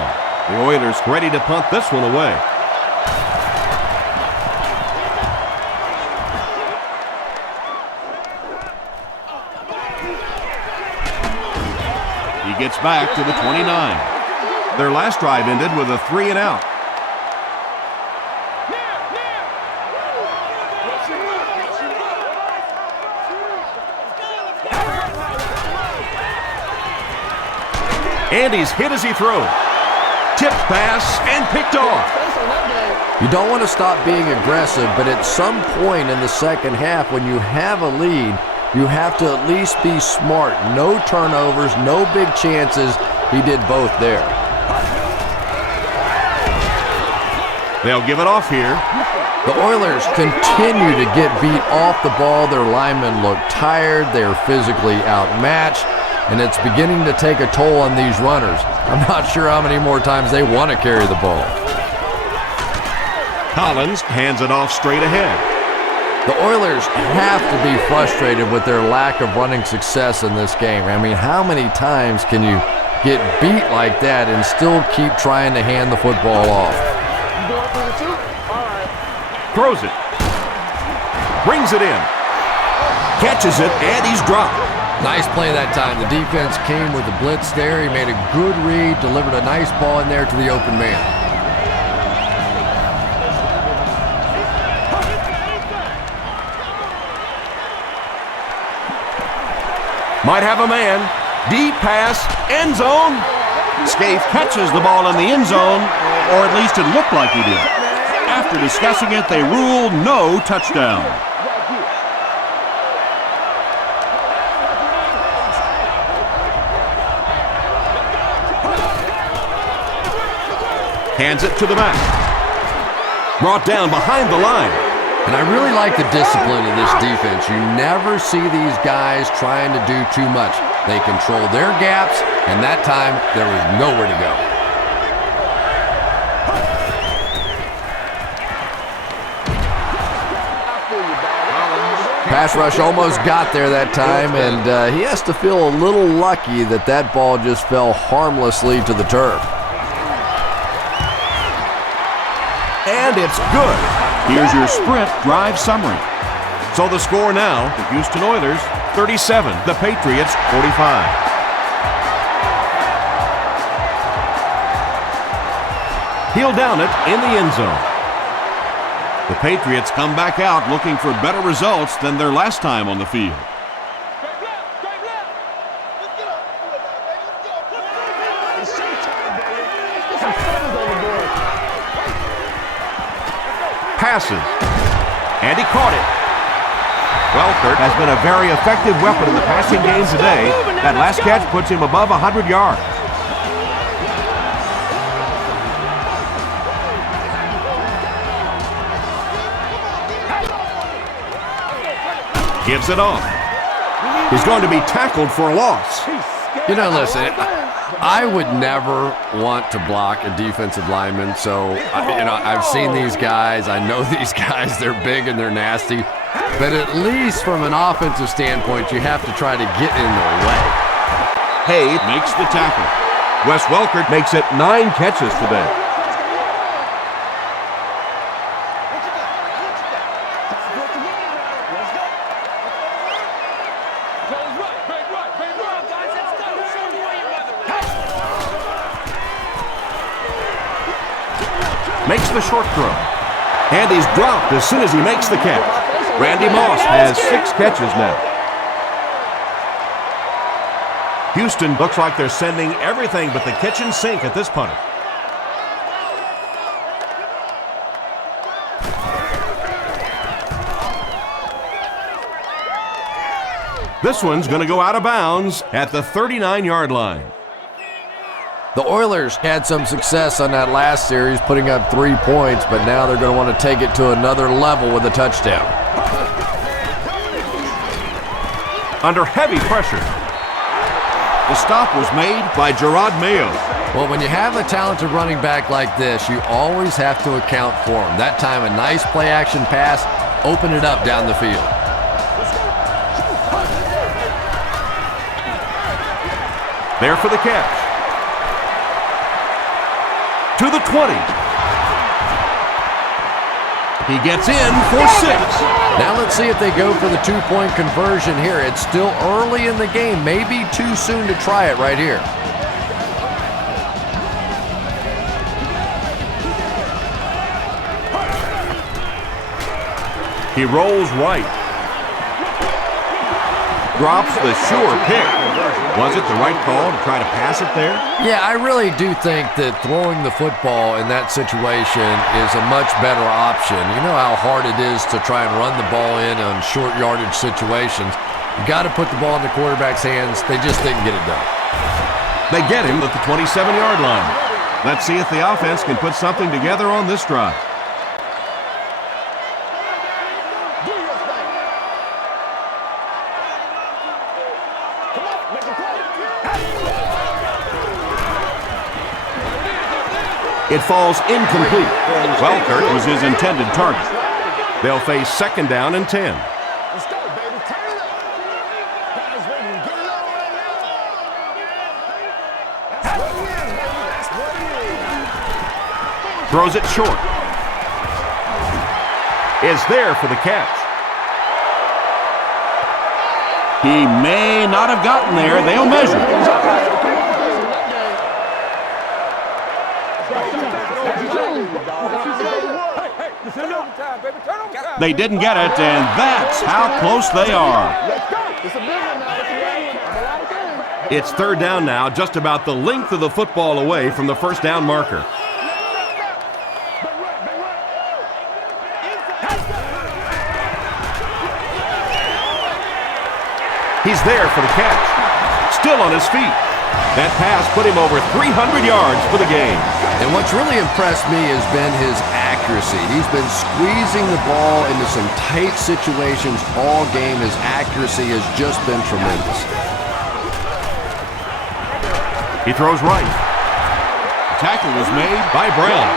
The Oilers ready to punt this one away. He gets back to the 29. Their last drive ended with a 3 and out. And he's hit as he throws. Tipped pass and picked off. You don't want to stop being aggressive, but at some point in the second half when you have a lead, you have to at least be smart. No turnovers, no big chances. He did both there. They'll give it off here. The Oilers continue to get beat off the ball. Their linemen look tired. They're physically outmatched. And it's beginning to take a toll on these runners. I'm not sure how many more times they want to carry the ball. Collins hands it off straight ahead. The Oilers have to be frustrated with their lack of running success in this game. I mean, how many times can you get beat like that and still keep trying to hand the football off? Throws it. Brings it in. Catches it, and he's dropped. Nice play that time. The defense came with the blitz there. He made a good read, delivered a nice ball in there to the open man. Might have a man. Deep pass, end zone. Scaife catches the ball in the end zone, or at least it looked like he did. After discussing it, they ruled no touchdown. Hands it to the back. Brought down behind the line. And I really like the discipline of this defense. You never see these guys trying to do too much. They control their gaps, and that time there was nowhere to go. Pass rush almost got there that time, and he has to feel a little lucky that that ball just fell harmlessly to the turf. And it's good. Here's your sprint drive summary. So the score now, the Houston Oilers 37, the Patriots 45. He'll down it in the end zone. The Patriots come back out looking for better results than their last time on the field. passes. And he caught it. Welker has been a very effective weapon in the passing game today. That last catch puts him above 100 yards. Gives it off. He's going to be tackled for a loss. You know, listen, I would never want to block a defensive lineman, so, I've seen these guys. I know these guys. They're big and they're nasty. But at least from an offensive standpoint, you have to try to get in their way. Hay makes the tackle. Wes Welker makes it 9 catches today. Makes the short throw. And he's dropped as soon as he makes the catch. Randy Moss has 6 catches now. Houston looks like they're sending everything but the kitchen sink at this punter. This one's going to go out of bounds at the 39-yard line. The Oilers had some success on that last series, putting up 3 points, but now they're going to want to take it to another level with a touchdown. Under heavy pressure. The stop was made by Gerard Mayo. Well, when you have a talented running back like this, you always have to account for him. That time, a nice play-action pass, open it up down the field. There for the catch. To the 20. He gets in for 6. Now let's see if they go for the 2-point conversion here. It's still early in the game. Maybe too soon to try it right here. He rolls right. Drops the sure pick. Was it the right call to try to pass it there? Yeah, I really do think that throwing the football in that situation is a much better option. You know how hard it is to try and run the ball in on short yardage situations. You got to put the ball in the quarterback's hands. They just didn't get it done. They get him at the 27-yard line. Let's see if the offense can put something together on this drive. It falls incomplete. Welker was his intended target. They'll face 2nd down and 10. Let's go, baby. Turn it up. Guys, ready to get it on right now. That's what it is, baby. That's what it is. Throws it short. Is there for the catch. He may not have gotten there. They'll measure. They didn't get it, and that's how close they are. It's 3rd down now, just about the length of the football away from the 1st down marker. He's there for the catch. Still on his feet. That pass put him over 300 yards for the game. And what's really impressed me has been his accuracy. He's been squeezing the ball into some tight situations all game. His accuracy has just been tremendous. He throws right. The tackle was made by Brown.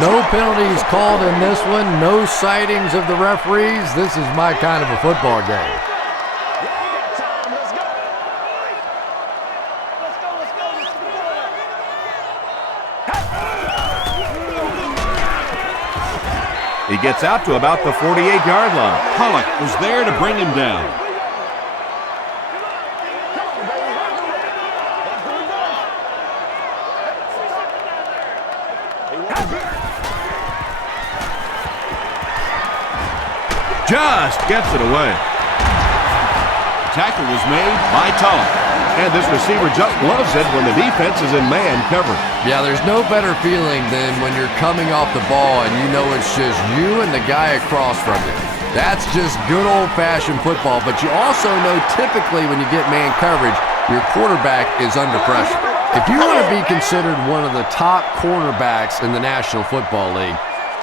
No penalties called in this one. No sightings of the referees. This is my kind of a football game. He gets out to about the 48-yard line. Pollock was there to bring him down. Just gets it away. The tackle was made by Tulloch. And this receiver just loves it when the defense is in man coverage. Yeah, there's no better feeling than when you're coming off the ball and you know it's just you and the guy across from you. That's just good old-fashioned football, but you also know typically when you get man coverage, your quarterback is under pressure. If you want to be considered one of the top quarterbacks in the National Football League,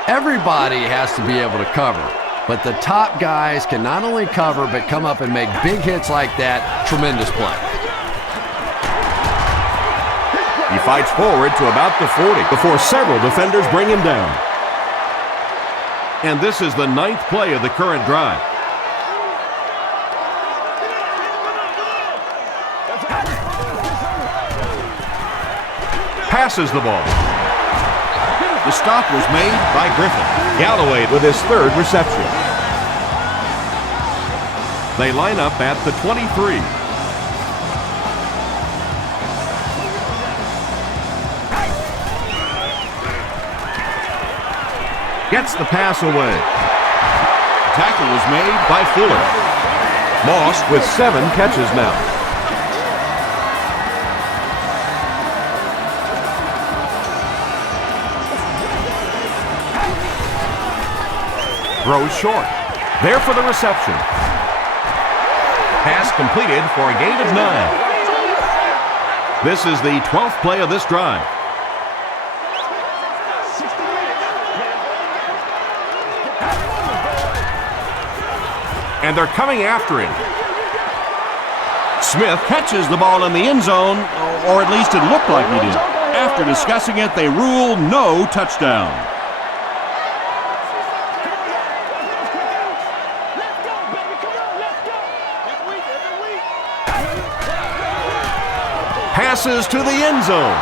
everybody has to be able to cover. But the top guys can not only cover, but come up and make big hits like that. Tremendous play. He fights forward to about the 40 before several defenders bring him down. And this is the 9th play of the current drive. Passes the ball. The stop was made by Griffin. Galloway with his 3rd reception. They line up at the 23. Gets the pass away. Tackle was made by Fuller. Moss with 7 catches now. Throws short. There for the reception. Pass completed for a gain of 9. This is the 12th play of this drive. And they're coming after him. Smith catches the ball in the end zone, or at least it looked like he did. After discussing it, they rule no touchdown. Passes to the end zone.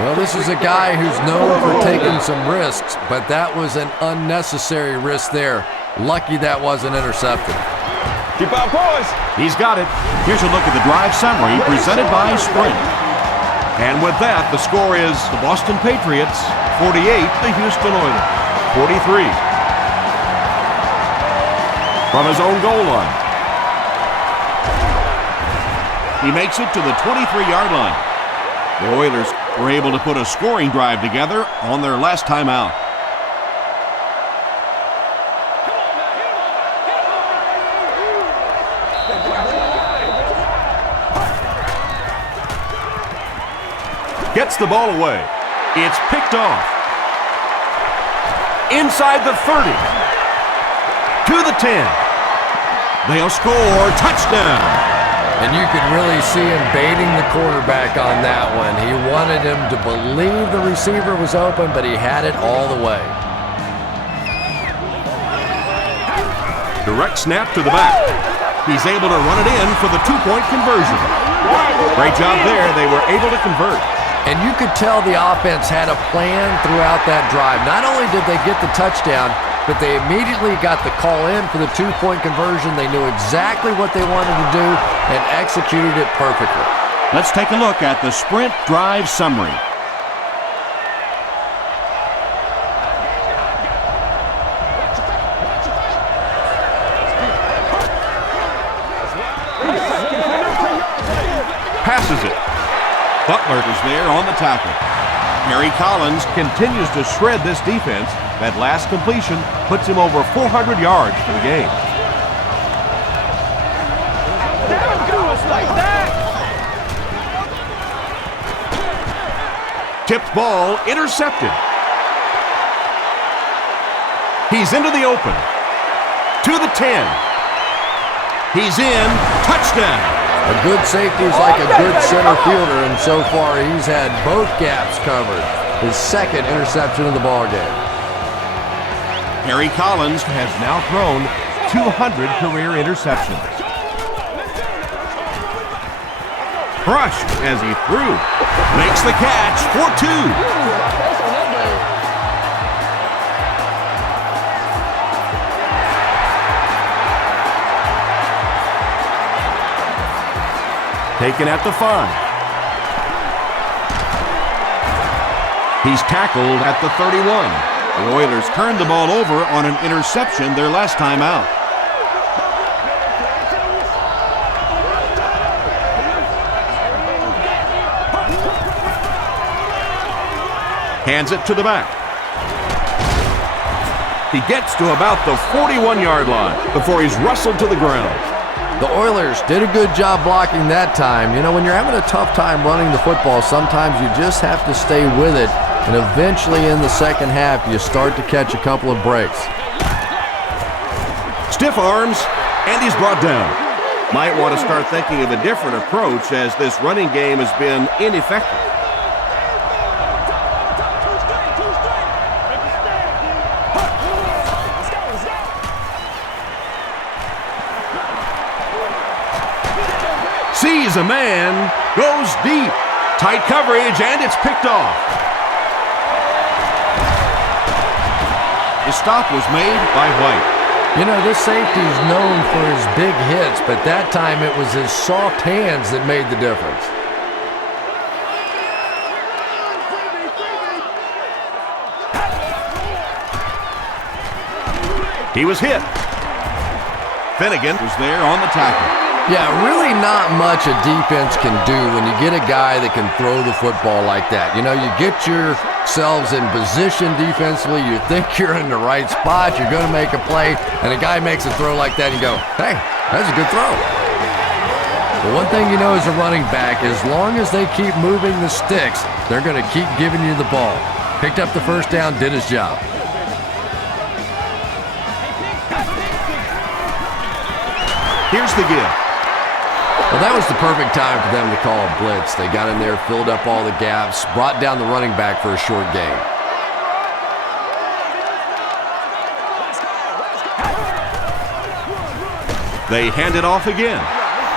Well, this is a guy who's known for taking some risks, but that was an unnecessary risk there. Lucky that wasn't intercepted. Keep out, boys. He's got it. Here's a look at the drive summary presented by Sprint. And with that, the score is the Boston Patriots 48, the Houston Oilers 43. From his own goal line. He makes it to the 23-yard line. The Oilers were able to put a scoring drive together on their last time out. Gets the ball away. It's picked off. Inside the 30. To the 10. They'll score. Touchdown. And you could really see him baiting the quarterback on that one. He wanted him to believe the receiver was open, but he had it all the way. Direct snap to the back. He's able to run it in for the 2-point conversion. Great job there. They were able to convert. And you could tell the offense had a plan throughout that drive. Not only did they get the touchdown, but they immediately got the call in for the 2-point conversion. They knew exactly what they wanted to do and executed it perfectly. Let's take a look at the Sprint drive summary. Passes it. Butler is there on the tackle. Harry Collins continues to shred this defense. That last completion puts him over 400 yards for the game. Tipped ball intercepted. He's into the open. To the 10. He's in. Touchdown. A good safety is like a good center fielder, and so far he's had both gaps covered. His 2nd interception of the ballgame. Harry Collins has now thrown 200 career interceptions. Crushed as he threw. Makes the catch for 2. Taken at the 5. He's tackled at the 31. The Oilers turned the ball over on an interception their last time out. Hands it to the back. He gets to about the 41-yard line before he's wrestled to the ground. The Oilers did a good job blocking that time. You know, when you're having a tough time running the football, sometimes you just have to stay with it, and eventually in the second half, you start to catch a couple of breaks. Stiff arms, and he's brought down. Might want to start thinking of a different approach as this running game has been ineffective. Sees a man, goes deep. Tight coverage, and it's picked off. The stop was made by White. You know, this safety is known for his big hits, but that time it was his soft hands that made the difference. He was hit. Finnegan was there on the tackle. Yeah, really not much a defense can do when you get a guy that can throw the football like that. You know, you get yourselves in position defensively, you think you're in the right spot, you're going to make a play, and a guy makes a throw like that, and you go, hey, that's a good throw. The one thing you know as a running back, as long as they keep moving the sticks, they're going to keep giving you the ball. Picked up the first down, did his job. Here's the give. Well, that was the perfect time for them to call a blitz. They got in there, filled up all the gaps, brought down the running back for a short gain. They hand it off again.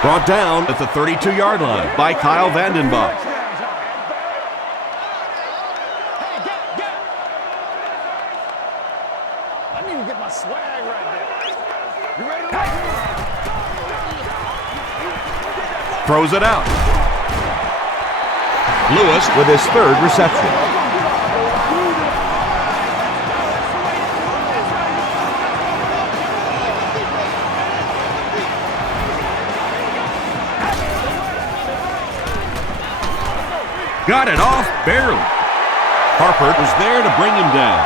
Brought down at the 32-yard line by Kyle Vandenbach. I need to get my swag right there. You ready to rock? Throws it out. Lewis with his third reception. Got it off barely. Harper was there to bring him down.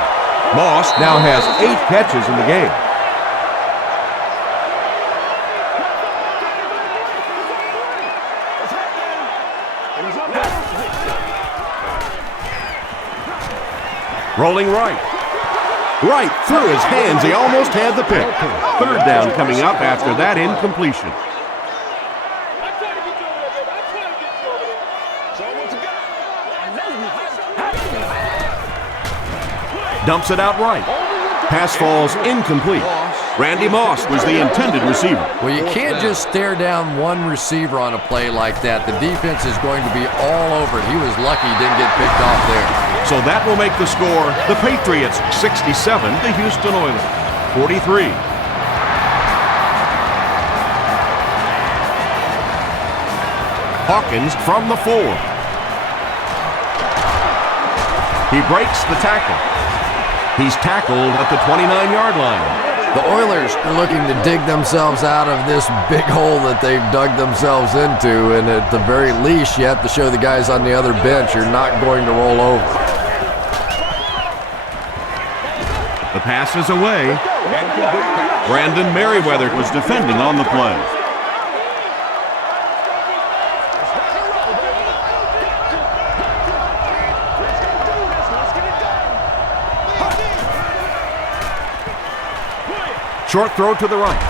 Moss now has 8 catches in the game. Rolling right. Right through his hands. He almost had the pick. Third down coming up after that incompletion. Dumps it out right. Pass falls incomplete. Randy Moss was the intended receiver. Well, you can't just stare down one receiver on a play like that. The defense is going to be all over it. He was lucky he didn't get picked off there. So that will make the score the Patriots 67, the Houston Oilers 43. Hawkins from the 4. He breaks the tackle. He's tackled at the 29-yard line. The Oilers are looking to dig themselves out of this big hole that they've dug themselves into, and at the very least, you have to show the guys on the other bench you're not going to roll over. The pass is away. Brandon Merriweather was defending on the play. Short throw to the right.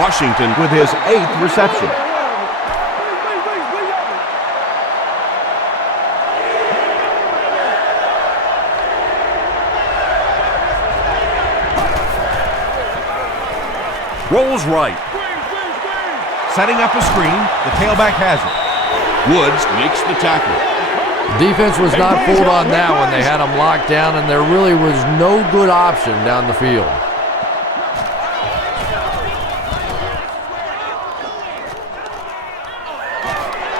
Washington with his 8th reception. Rolls right. Setting up a screen. The tailback has it. Woods makes the tackle. Defense was not fooled on that one. They had them locked down, and there really was no good option down the field.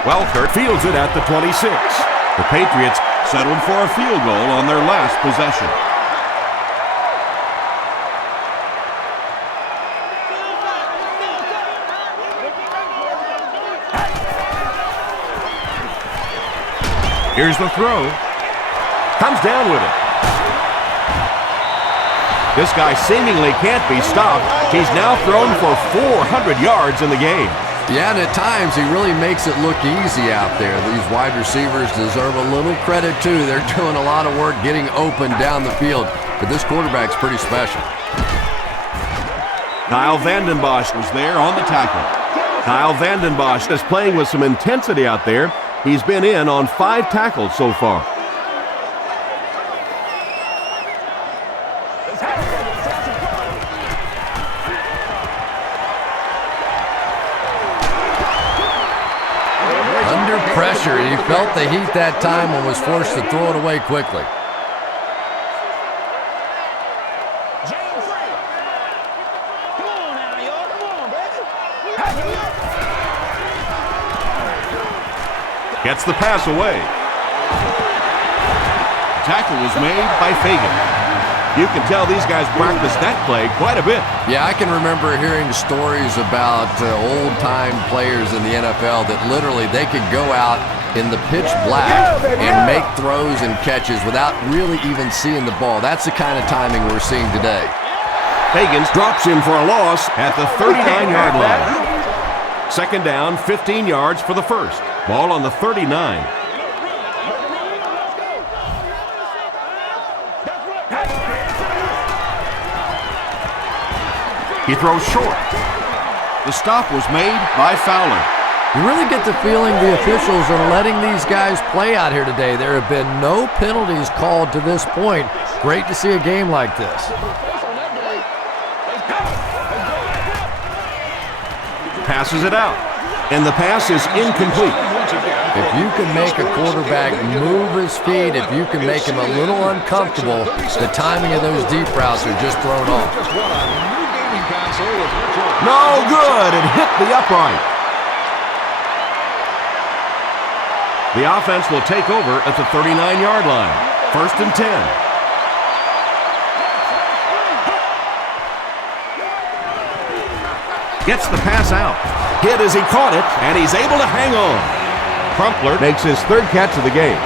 Welkert fields it at the 26. The Patriots settled for a field goal on their last possession. Here's the throw. Comes down with it. This guy seemingly can't be stopped. He's now thrown for 400 yards in the game. Yeah, and at times he really makes it look easy out there. These wide receivers deserve a little credit too. They're doing a lot of work getting open down the field, but this quarterback's pretty special. Kyle Vanden Bosch was there on the tackle. Kyle Vanden Bosch is playing with some intensity out there. He's been in on 5 tackles so far. Under pressure, he felt the heat that time and was forced to throw it away quickly. Gets the pass away. Tackle was made by Fagan. You can tell these guys practice that play quite a bit. Yeah, I can remember hearing stories about old-time players in the NFL that literally they could go out in the pitch black and make throws and catches without really even seeing the ball. That's the kind of timing we're seeing today. Fagans drops him for a loss at the 39-yard line. Second down, 15 yards for the first. Ball on the 39. He throws short. The stop was made by Fowler. You really get the feeling the officials are letting these guys play out here today. There have been no penalties called to this point. Great to see a game like this. Passes it out, and the pass is incomplete. If you can make a quarterback move his feet, if you can make him a little uncomfortable, the timing of those deep routes are just thrown off. No good. It hit the upright. The offense will take over at the 39-yard line. First and 10. Gets the pass out. Hit as he caught it, and he's able to hang on. Crumpler makes his third catch of the game.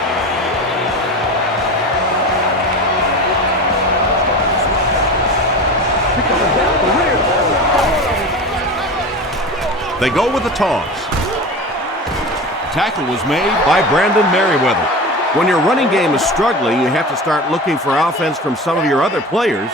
They go with the toss. Tackle was made by Brandon Merriweather. When your running game is struggling, you have to start looking for offense from some of your other players.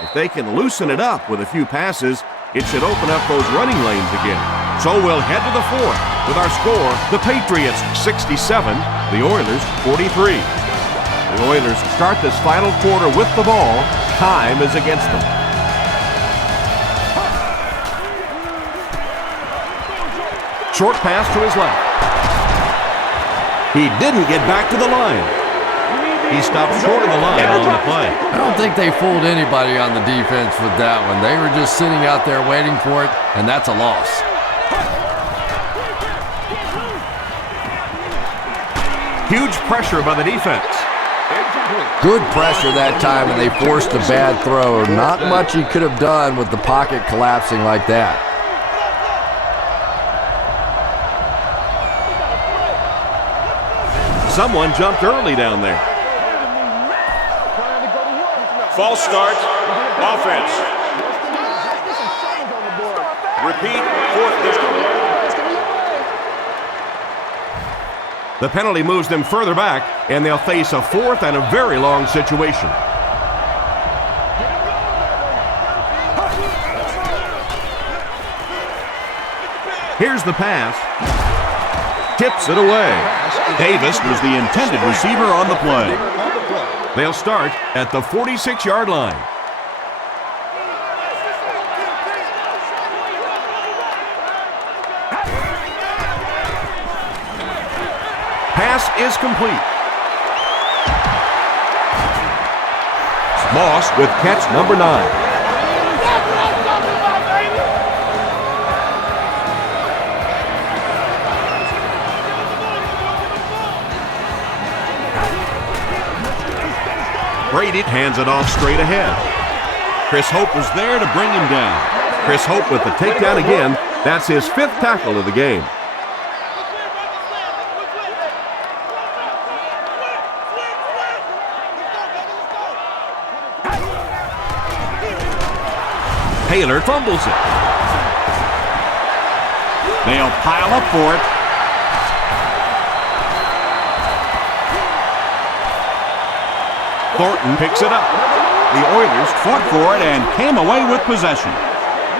If they can loosen it up with a few passes, it should open up those running lanes again. So we'll head to the fourth with our score, the Patriots 67, the Oilers 43. The Oilers start this final quarter with the ball. Time is against them. Short pass to his left. He didn't get back to the line. He stopped short of the line on the play. I don't think they fooled anybody on the defense with that one. They were just sitting out there waiting for it, and that's a loss. Huge pressure by the defense. Good pressure that time, and they forced a bad throw. Not much he could have done with the pocket collapsing like that. Someone jumped early down there. False start, offense. Repeat, fourth down. The penalty moves them further back, and they'll face a fourth and a very long situation. Here's the pass. Tips it away. Davis was the intended receiver on the play. They'll start at the 46-yard line. Pass is complete. Moss with catch number 9. Brady hands it off straight ahead. Chris Hope was there to bring him down. Chris Hope with the takedown again. That's his 5th tackle of the game. Taylor fumbles it. They'll pile up for it. Thornton picks it up. The Oilers fought for it and came away with possession.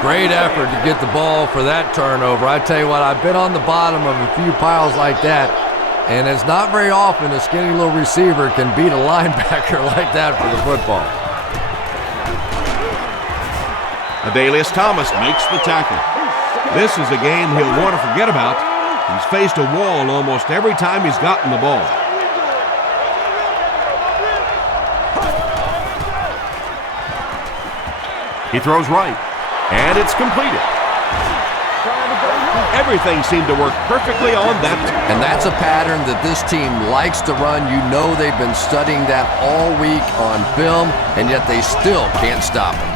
Great effort to get the ball for that turnover. I tell you what, I've been on the bottom of a few piles like that, and it's not very often a skinny little receiver can beat a linebacker like that for the football. Adalius Thomas makes the tackle. This is a game he'll want to forget about. He's faced a wall almost every time he's gotten the ball. He throws right, and it's completed. Everything seemed to work perfectly on that. And that's a pattern that this team likes to run. You know they've been studying that all week on film, and yet they still can't stop him.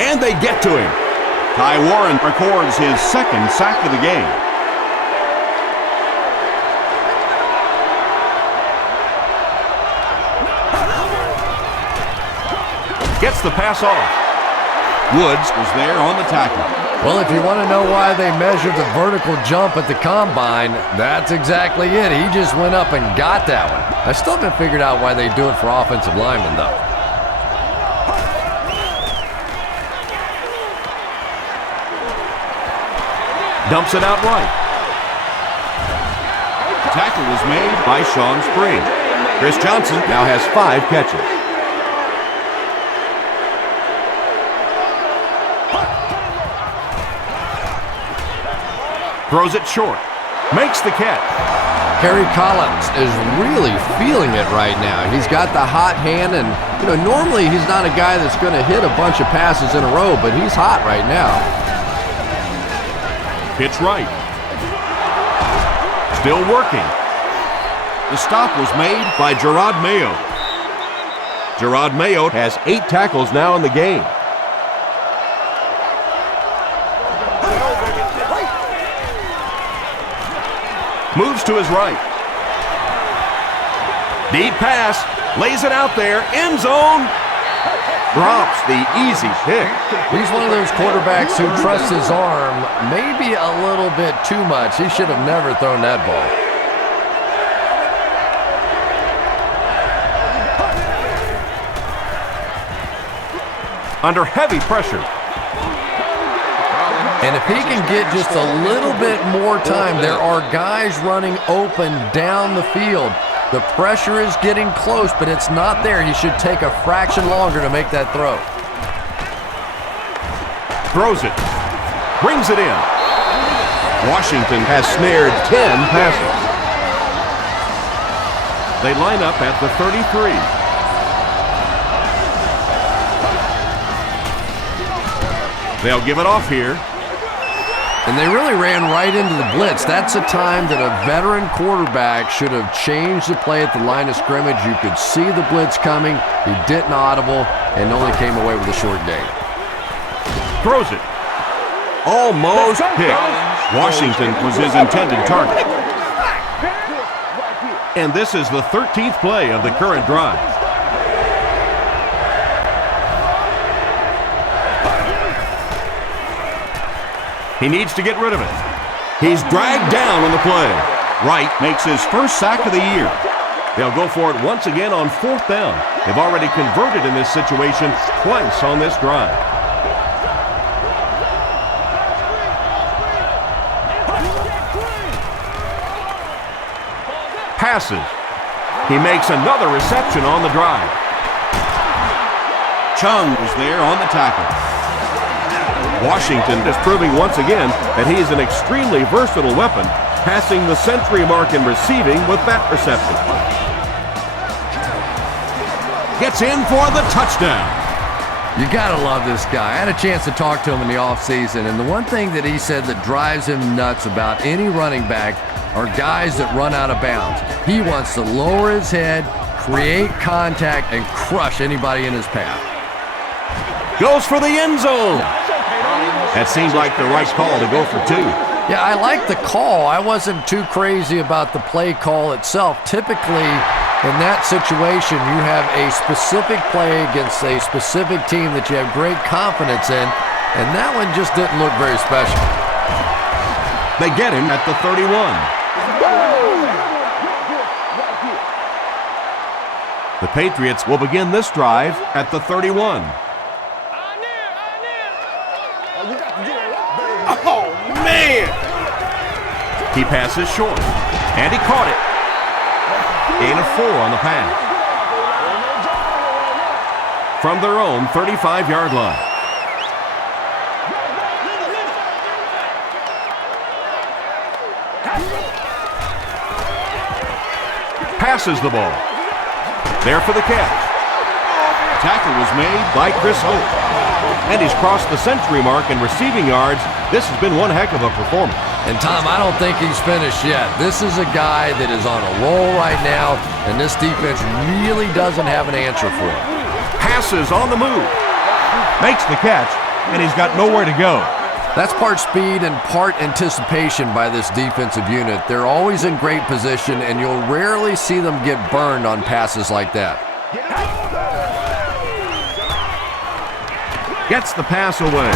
And they get to him. Ty Warren records his second sack of the game. Gets the pass off. Woods was there on the tackle. Well, if you want to know why they measured the vertical jump at the combine, that's exactly it. He just went up and got that one. I still haven't figured out why they do it for offensive linemen, though. Dumps it out right. The tackle was made by Sean Spring. Chris Johnson now has 5 catches. Throws it short. Makes the catch. Harry Collins is really feeling it right now. He's got the hot hand, and normally he's not a guy that's going to hit a bunch of passes in a row, but he's hot right now. Pitch right. Still working. The stop was made by Gerard Mayo. Gerard Mayo has 8 tackles now in the game. Moves to his right. Deep pass. Lays it out there. End zone. Drops the easy pick. He's one of those quarterbacks who trusts his arm maybe a little bit too much. He should have never thrown that ball. Under heavy pressure. And if he can get just a little bit more time, there are guys running open down the field. The pressure is getting close, but it's not there. He should take a fraction longer to make that throw. Throws it. Brings it in. Washington has snared 10 passes. They line up at the 33. They'll give it off here. And they really ran right into the blitz. That's a time that a veteran quarterback should have changed the play at the line of scrimmage. You could see the blitz coming. He didn't audible and only came away with a short gain. Throws it. Almost picked. Washington was his intended target. And this is the 13th play of the current drive. He needs to get rid of it. He's dragged down on the play. Wright makes his first sack of the year. They'll go for it once again on 4th down. They've already converted in this situation twice on this drive. Passes. He makes another reception on the drive. Chung was there on the tackle. Washington is proving once again that he is an extremely versatile weapon, passing the century mark in receiving with that reception. Gets in for the touchdown. You gotta love this guy. I had a chance to talk to him in the offseason, and the one thing that he said that drives him nuts about any running back are guys that run out of bounds. He wants to lower his head, create contact, and crush anybody in his path. Goes for the end zone. That seemed like the right call to go for 2. Yeah, I like the call. I wasn't too crazy about the play call itself. Typically, In that situation, you have a specific play against a specific team that you have great confidence in, and that one just didn't look very special. They get him at the 31. The Patriots will begin this drive at the 31. Oh, man! He passes short, and he caught it. Gain of 4 on the pass. From their own 35-yard line. Passes the ball. There for the catch. Tackle was made by Chris Hope. And he's crossed the century mark in receiving yards. This has been one heck of a performance. And Tom, I don't think he's finished yet. This is a guy that is on a roll right now, and this defense really doesn't have an answer for him. Passes on the move. Makes the catch, and he's got nowhere to go. That's part speed and part anticipation by this defensive unit. They're always in great position, and you'll rarely see them get burned on passes like that. Gets the pass away.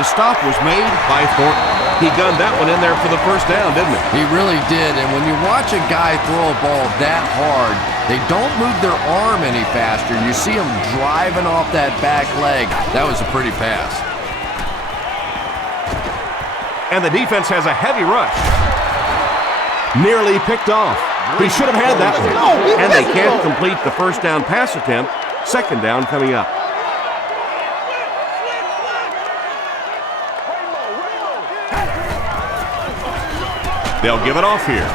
The stop was made by Thornton. He gunned that one in there for the first down, didn't he? He really did, and when you watch a guy throw a ball that hard, they don't move their arm any faster. You see them driving off that back leg. That was a pretty pass. And the defense has a heavy rush. Nearly picked off. He should have had that one. And they can't complete the first down pass attempt. Second down coming up. They'll give it off here.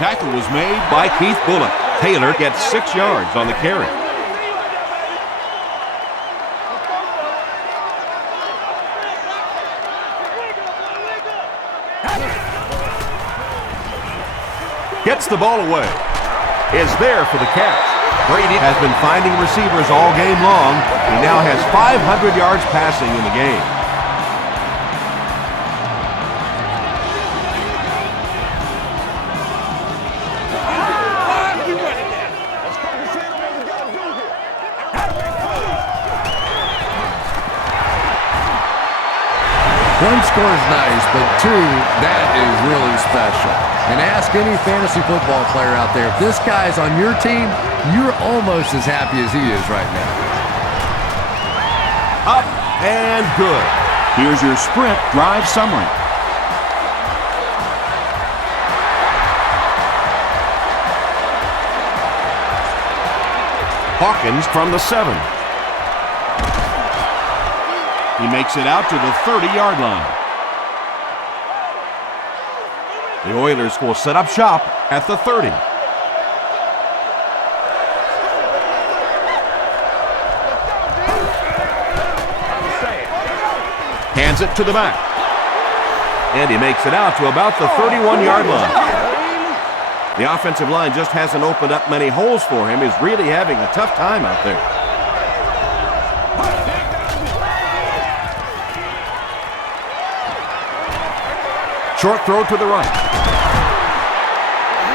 Tackle was made by Keith Bullock. Taylor gets 6 yards on the carry. Gets the ball away. Is there for the catch. Brady has been finding receivers all game long. He now has 500 yards passing in the game. One score is nice, but two, that is really special. And ask any fantasy football player out there, if this guy's on your team, you're almost as happy as he is right now. Up and good. Here's your sprint drive summary. Hawkins from the 7. He makes it out to the 30-yard line. The Oilers will set up shop at the 30. Hands it to the back. And he makes it out to about the 31-yard line. The offensive line just hasn't opened up many holes for him. He's really having a tough time out there. Short throw to the right.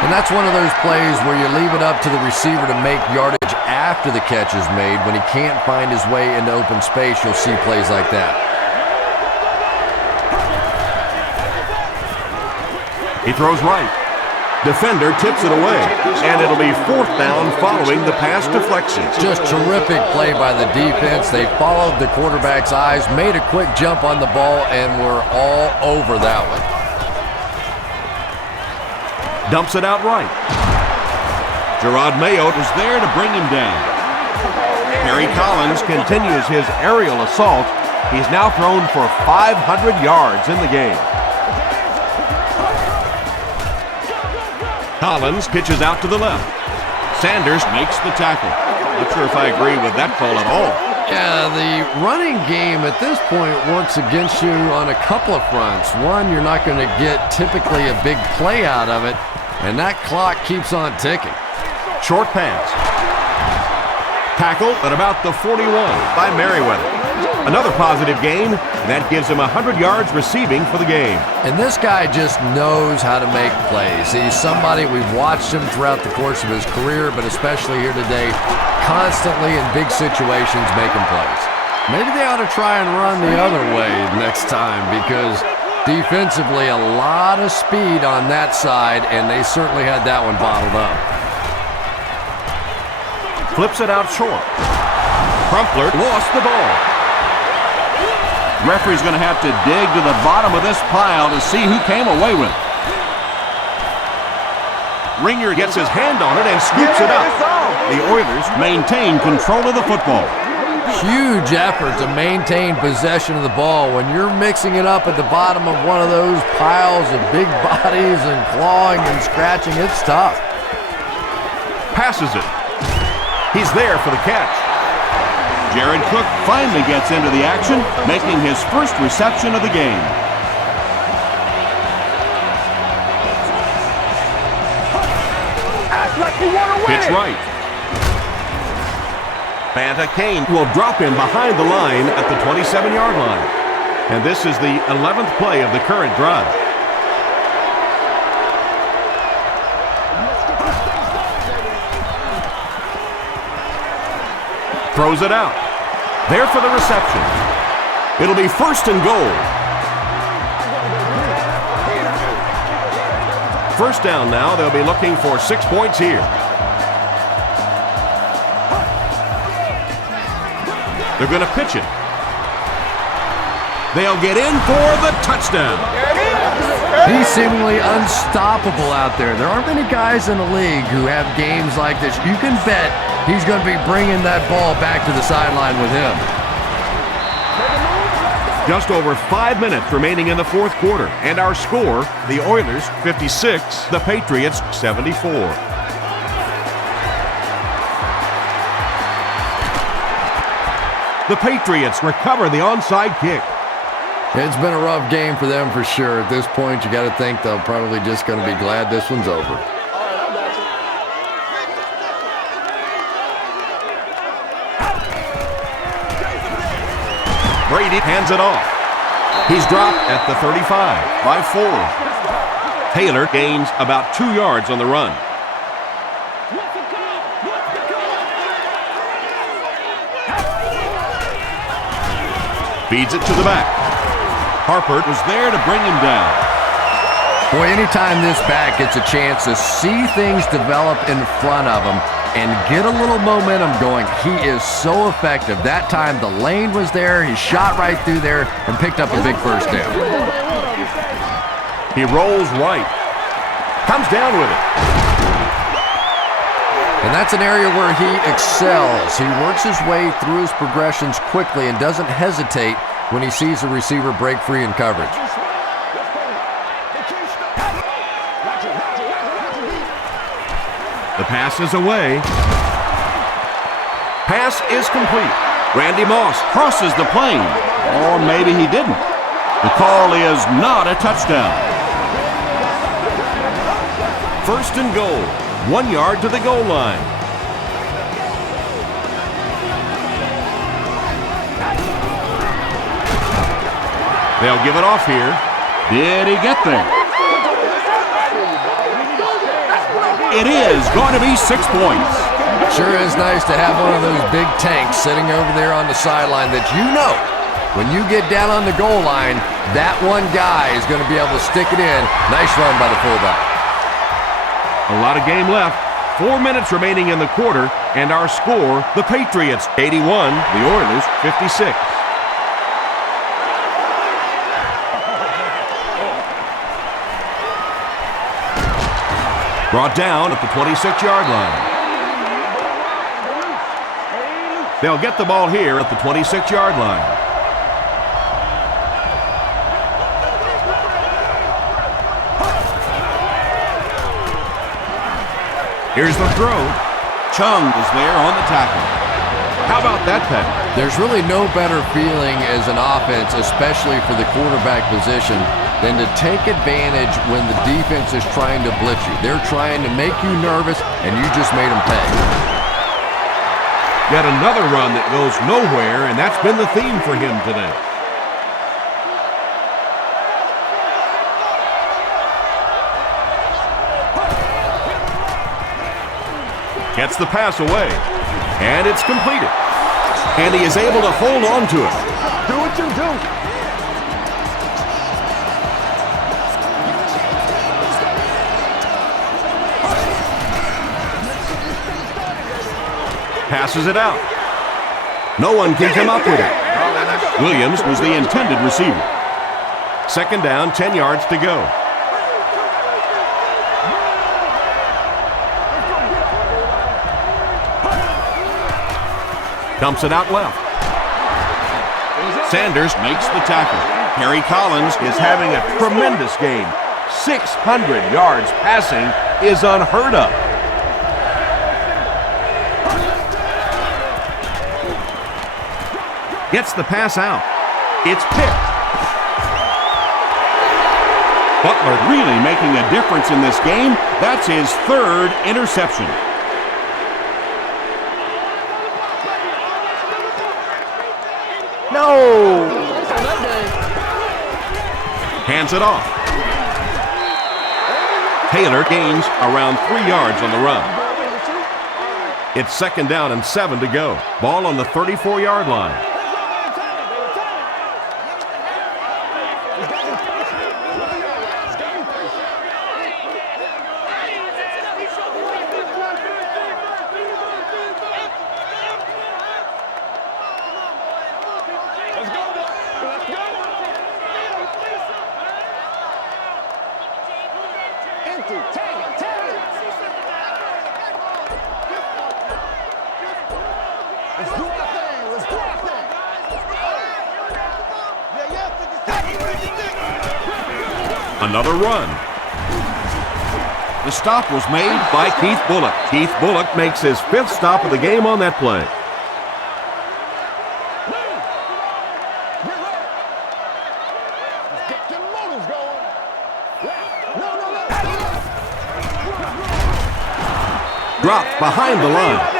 And that's one of those plays where you leave it up to the receiver to make yardage after the catch is made. When he can't find his way into open space, you'll see plays like that. He throws right. Defender tips it away, and it'll be 4th down following the pass deflection. Just terrific play by the defense. They followed the quarterback's eyes, made a quick jump on the ball, and were all over that one. Dumps it out right. Gerard Mayotte is there to bring him down. Harry Collins continues his aerial assault. He's now thrown for 500 yards in the game. Collins pitches out to the left. Sanders makes the tackle. Not sure if I agree with that call at all. Yeah, the running game at this point works against you on a couple of fronts. One, you're not going to get typically a big play out of it, and that clock keeps on ticking. Short pass. Tackle at about the 41 by Merriweather. Another positive game, and that gives him 100 yards receiving for the game. And this guy just knows how to make plays. He's somebody, we've watched him throughout the course of his career, but especially here today, constantly in big situations making plays. Maybe they ought to try and run the other way next time, because defensively, a lot of speed on that side, and they certainly had that one bottled up. Flips it out short. Crumpler lost the ball. Referee's going to have to dig to the bottom of this pile to see who came away with it. Ringer gets his hand on it and scoops it up. The Oilers maintain control of the football. Huge effort to maintain possession of the ball. When you're mixing it up at the bottom of one of those piles of big bodies and clawing and scratching, it's tough. Passes it. He's there for the catch. Jared Cook finally gets into the action, making his first reception of the game. Act like you want to win Pitch it. right. Fanta Kane will drop him behind the line at the 27-yard line. And this is the 11th play of the current drive. Throws it out. There for the reception. It'll be 1st and goal. First down now. They'll be looking for 6 points here. They're going to pitch it. They'll get in for the touchdown. He's seemingly unstoppable out there. There aren't many guys in the league who have games like this. You can bet he's going to be bringing that ball back to the sideline with him. Just over 5 minutes remaining in the fourth quarter. And our score, the Oilers 56, the Patriots 74. The Patriots recover the onside kick. It's been a rough game for them for sure. At this point, you got to think they're probably just going to be glad this one's over. Brady hands it off. He's dropped at the 35 by 4. Taylor gains about 2 yards on the run. Feeds it to the back. Harper was there to bring him down. Boy, anytime this back gets a chance to see things develop in front of him and get a little momentum going, he is so effective. That time the lane was there, he shot right through there and picked up a big first down. He rolls right. Comes down with it. And that's an area where he excels. He works his way through his progressions quickly and doesn't hesitate when he sees a receiver break free in coverage. The pass is away. Pass is complete. Randy Moss crosses the plane. Or maybe he didn't. The call is not a touchdown. 1st and goal. 1 yard to the goal line. They'll give it off here. Did he get there? It is going to be 6 points. Sure is nice to have one of those big tanks sitting over there on the sideline that you know, when you get down on the goal line, that one guy is going to be able to stick it in. Nice run by the fullback. A lot of game left. 4 minutes remaining in the quarter, and our score, the Patriots 81, the Oilers 56. Brought down at the 26-yard line. They'll get the ball here at the 26-yard line. Here's the throw. Chung is there on the tackle. How about that pass? There's really no better feeling as an offense, especially for the quarterback position, than to take advantage when the defense is trying to blitz you. They're trying to make you nervous, and you just made them pay. Yet another run that goes nowhere, and that's been the theme for him today. Gets the pass away, and it's completed. And he is able to hold on to it. Do what you do. Passes it out. No one can come up with it. Williams was the intended receiver. Second down, 10 yards to go. Dumps it out left. Sanders makes the tackle. Harry Collins is having a tremendous game. 600 yards passing is unheard of. Gets the pass out. It's picked. Butler really making a difference in this game. That's his third interception. No! Hands it off. Taylor gains around 3 yards on the run. It's second down and 7 to go. Ball on the 34-yard line. Another run. The stop was made by Keith Bullock. Keith Bullock makes his 5th stop of the game on that play. Dropped behind the line.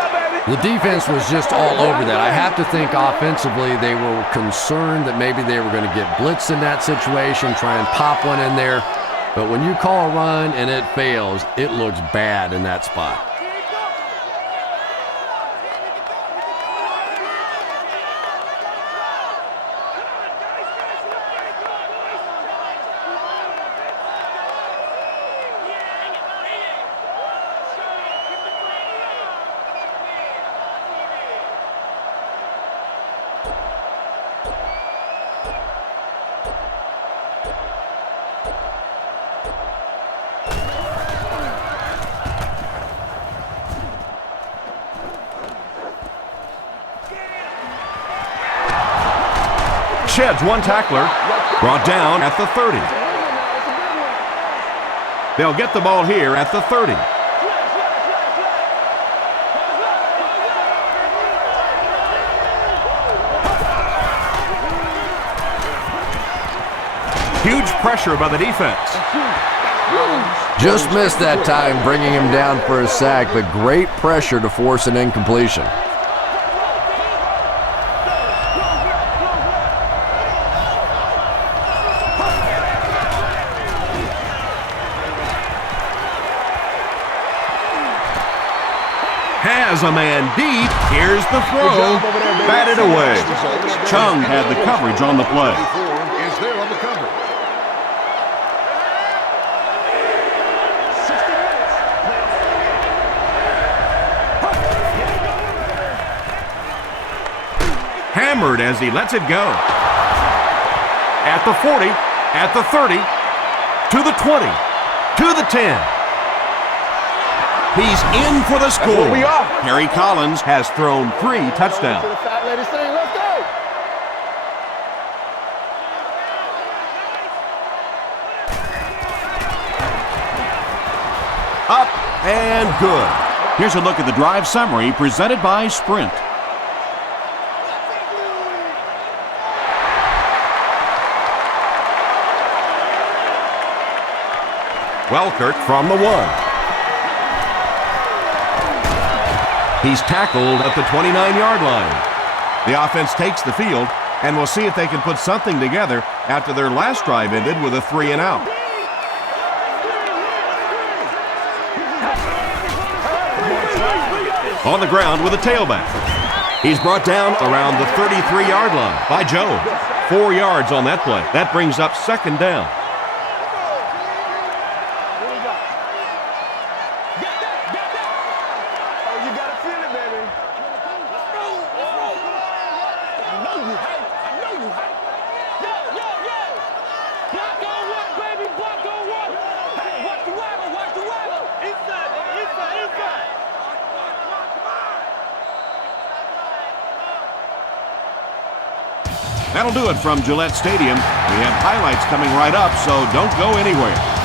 The defense was just all over that. I have to think offensively they were concerned that maybe they were going to get blitzed in that situation, try and pop one in there. But when you call a run and it fails, it looks bad in that spot. Sheds one tackler, brought down at the 30. They'll get the ball here at the 30. Huge pressure by the defense. Just missed that time, bringing him down for a sack, but great pressure to force an incompletion. Has a man deep. Here's the throw. Batted away. Chung had the coverage on the play. Is there on the cover. Hammered as he lets it go. At the 40, at the 30, to the 20, to the 10. He's in for the score. Harry Collins has thrown 3 touchdowns. Up and good. Here's a look at the drive summary presented by Sprint. Welkert from the 1. He's tackled at the 29-yard line. The offense takes the field, and we'll see if they can put something together after their last drive ended with a 3-and-out. On the ground with a tailback. He's brought down around the 33-yard line by Jones. 4 yards on that play. That brings up second down. That'll do it from Gillette Stadium. We have highlights coming right up, so don't go anywhere.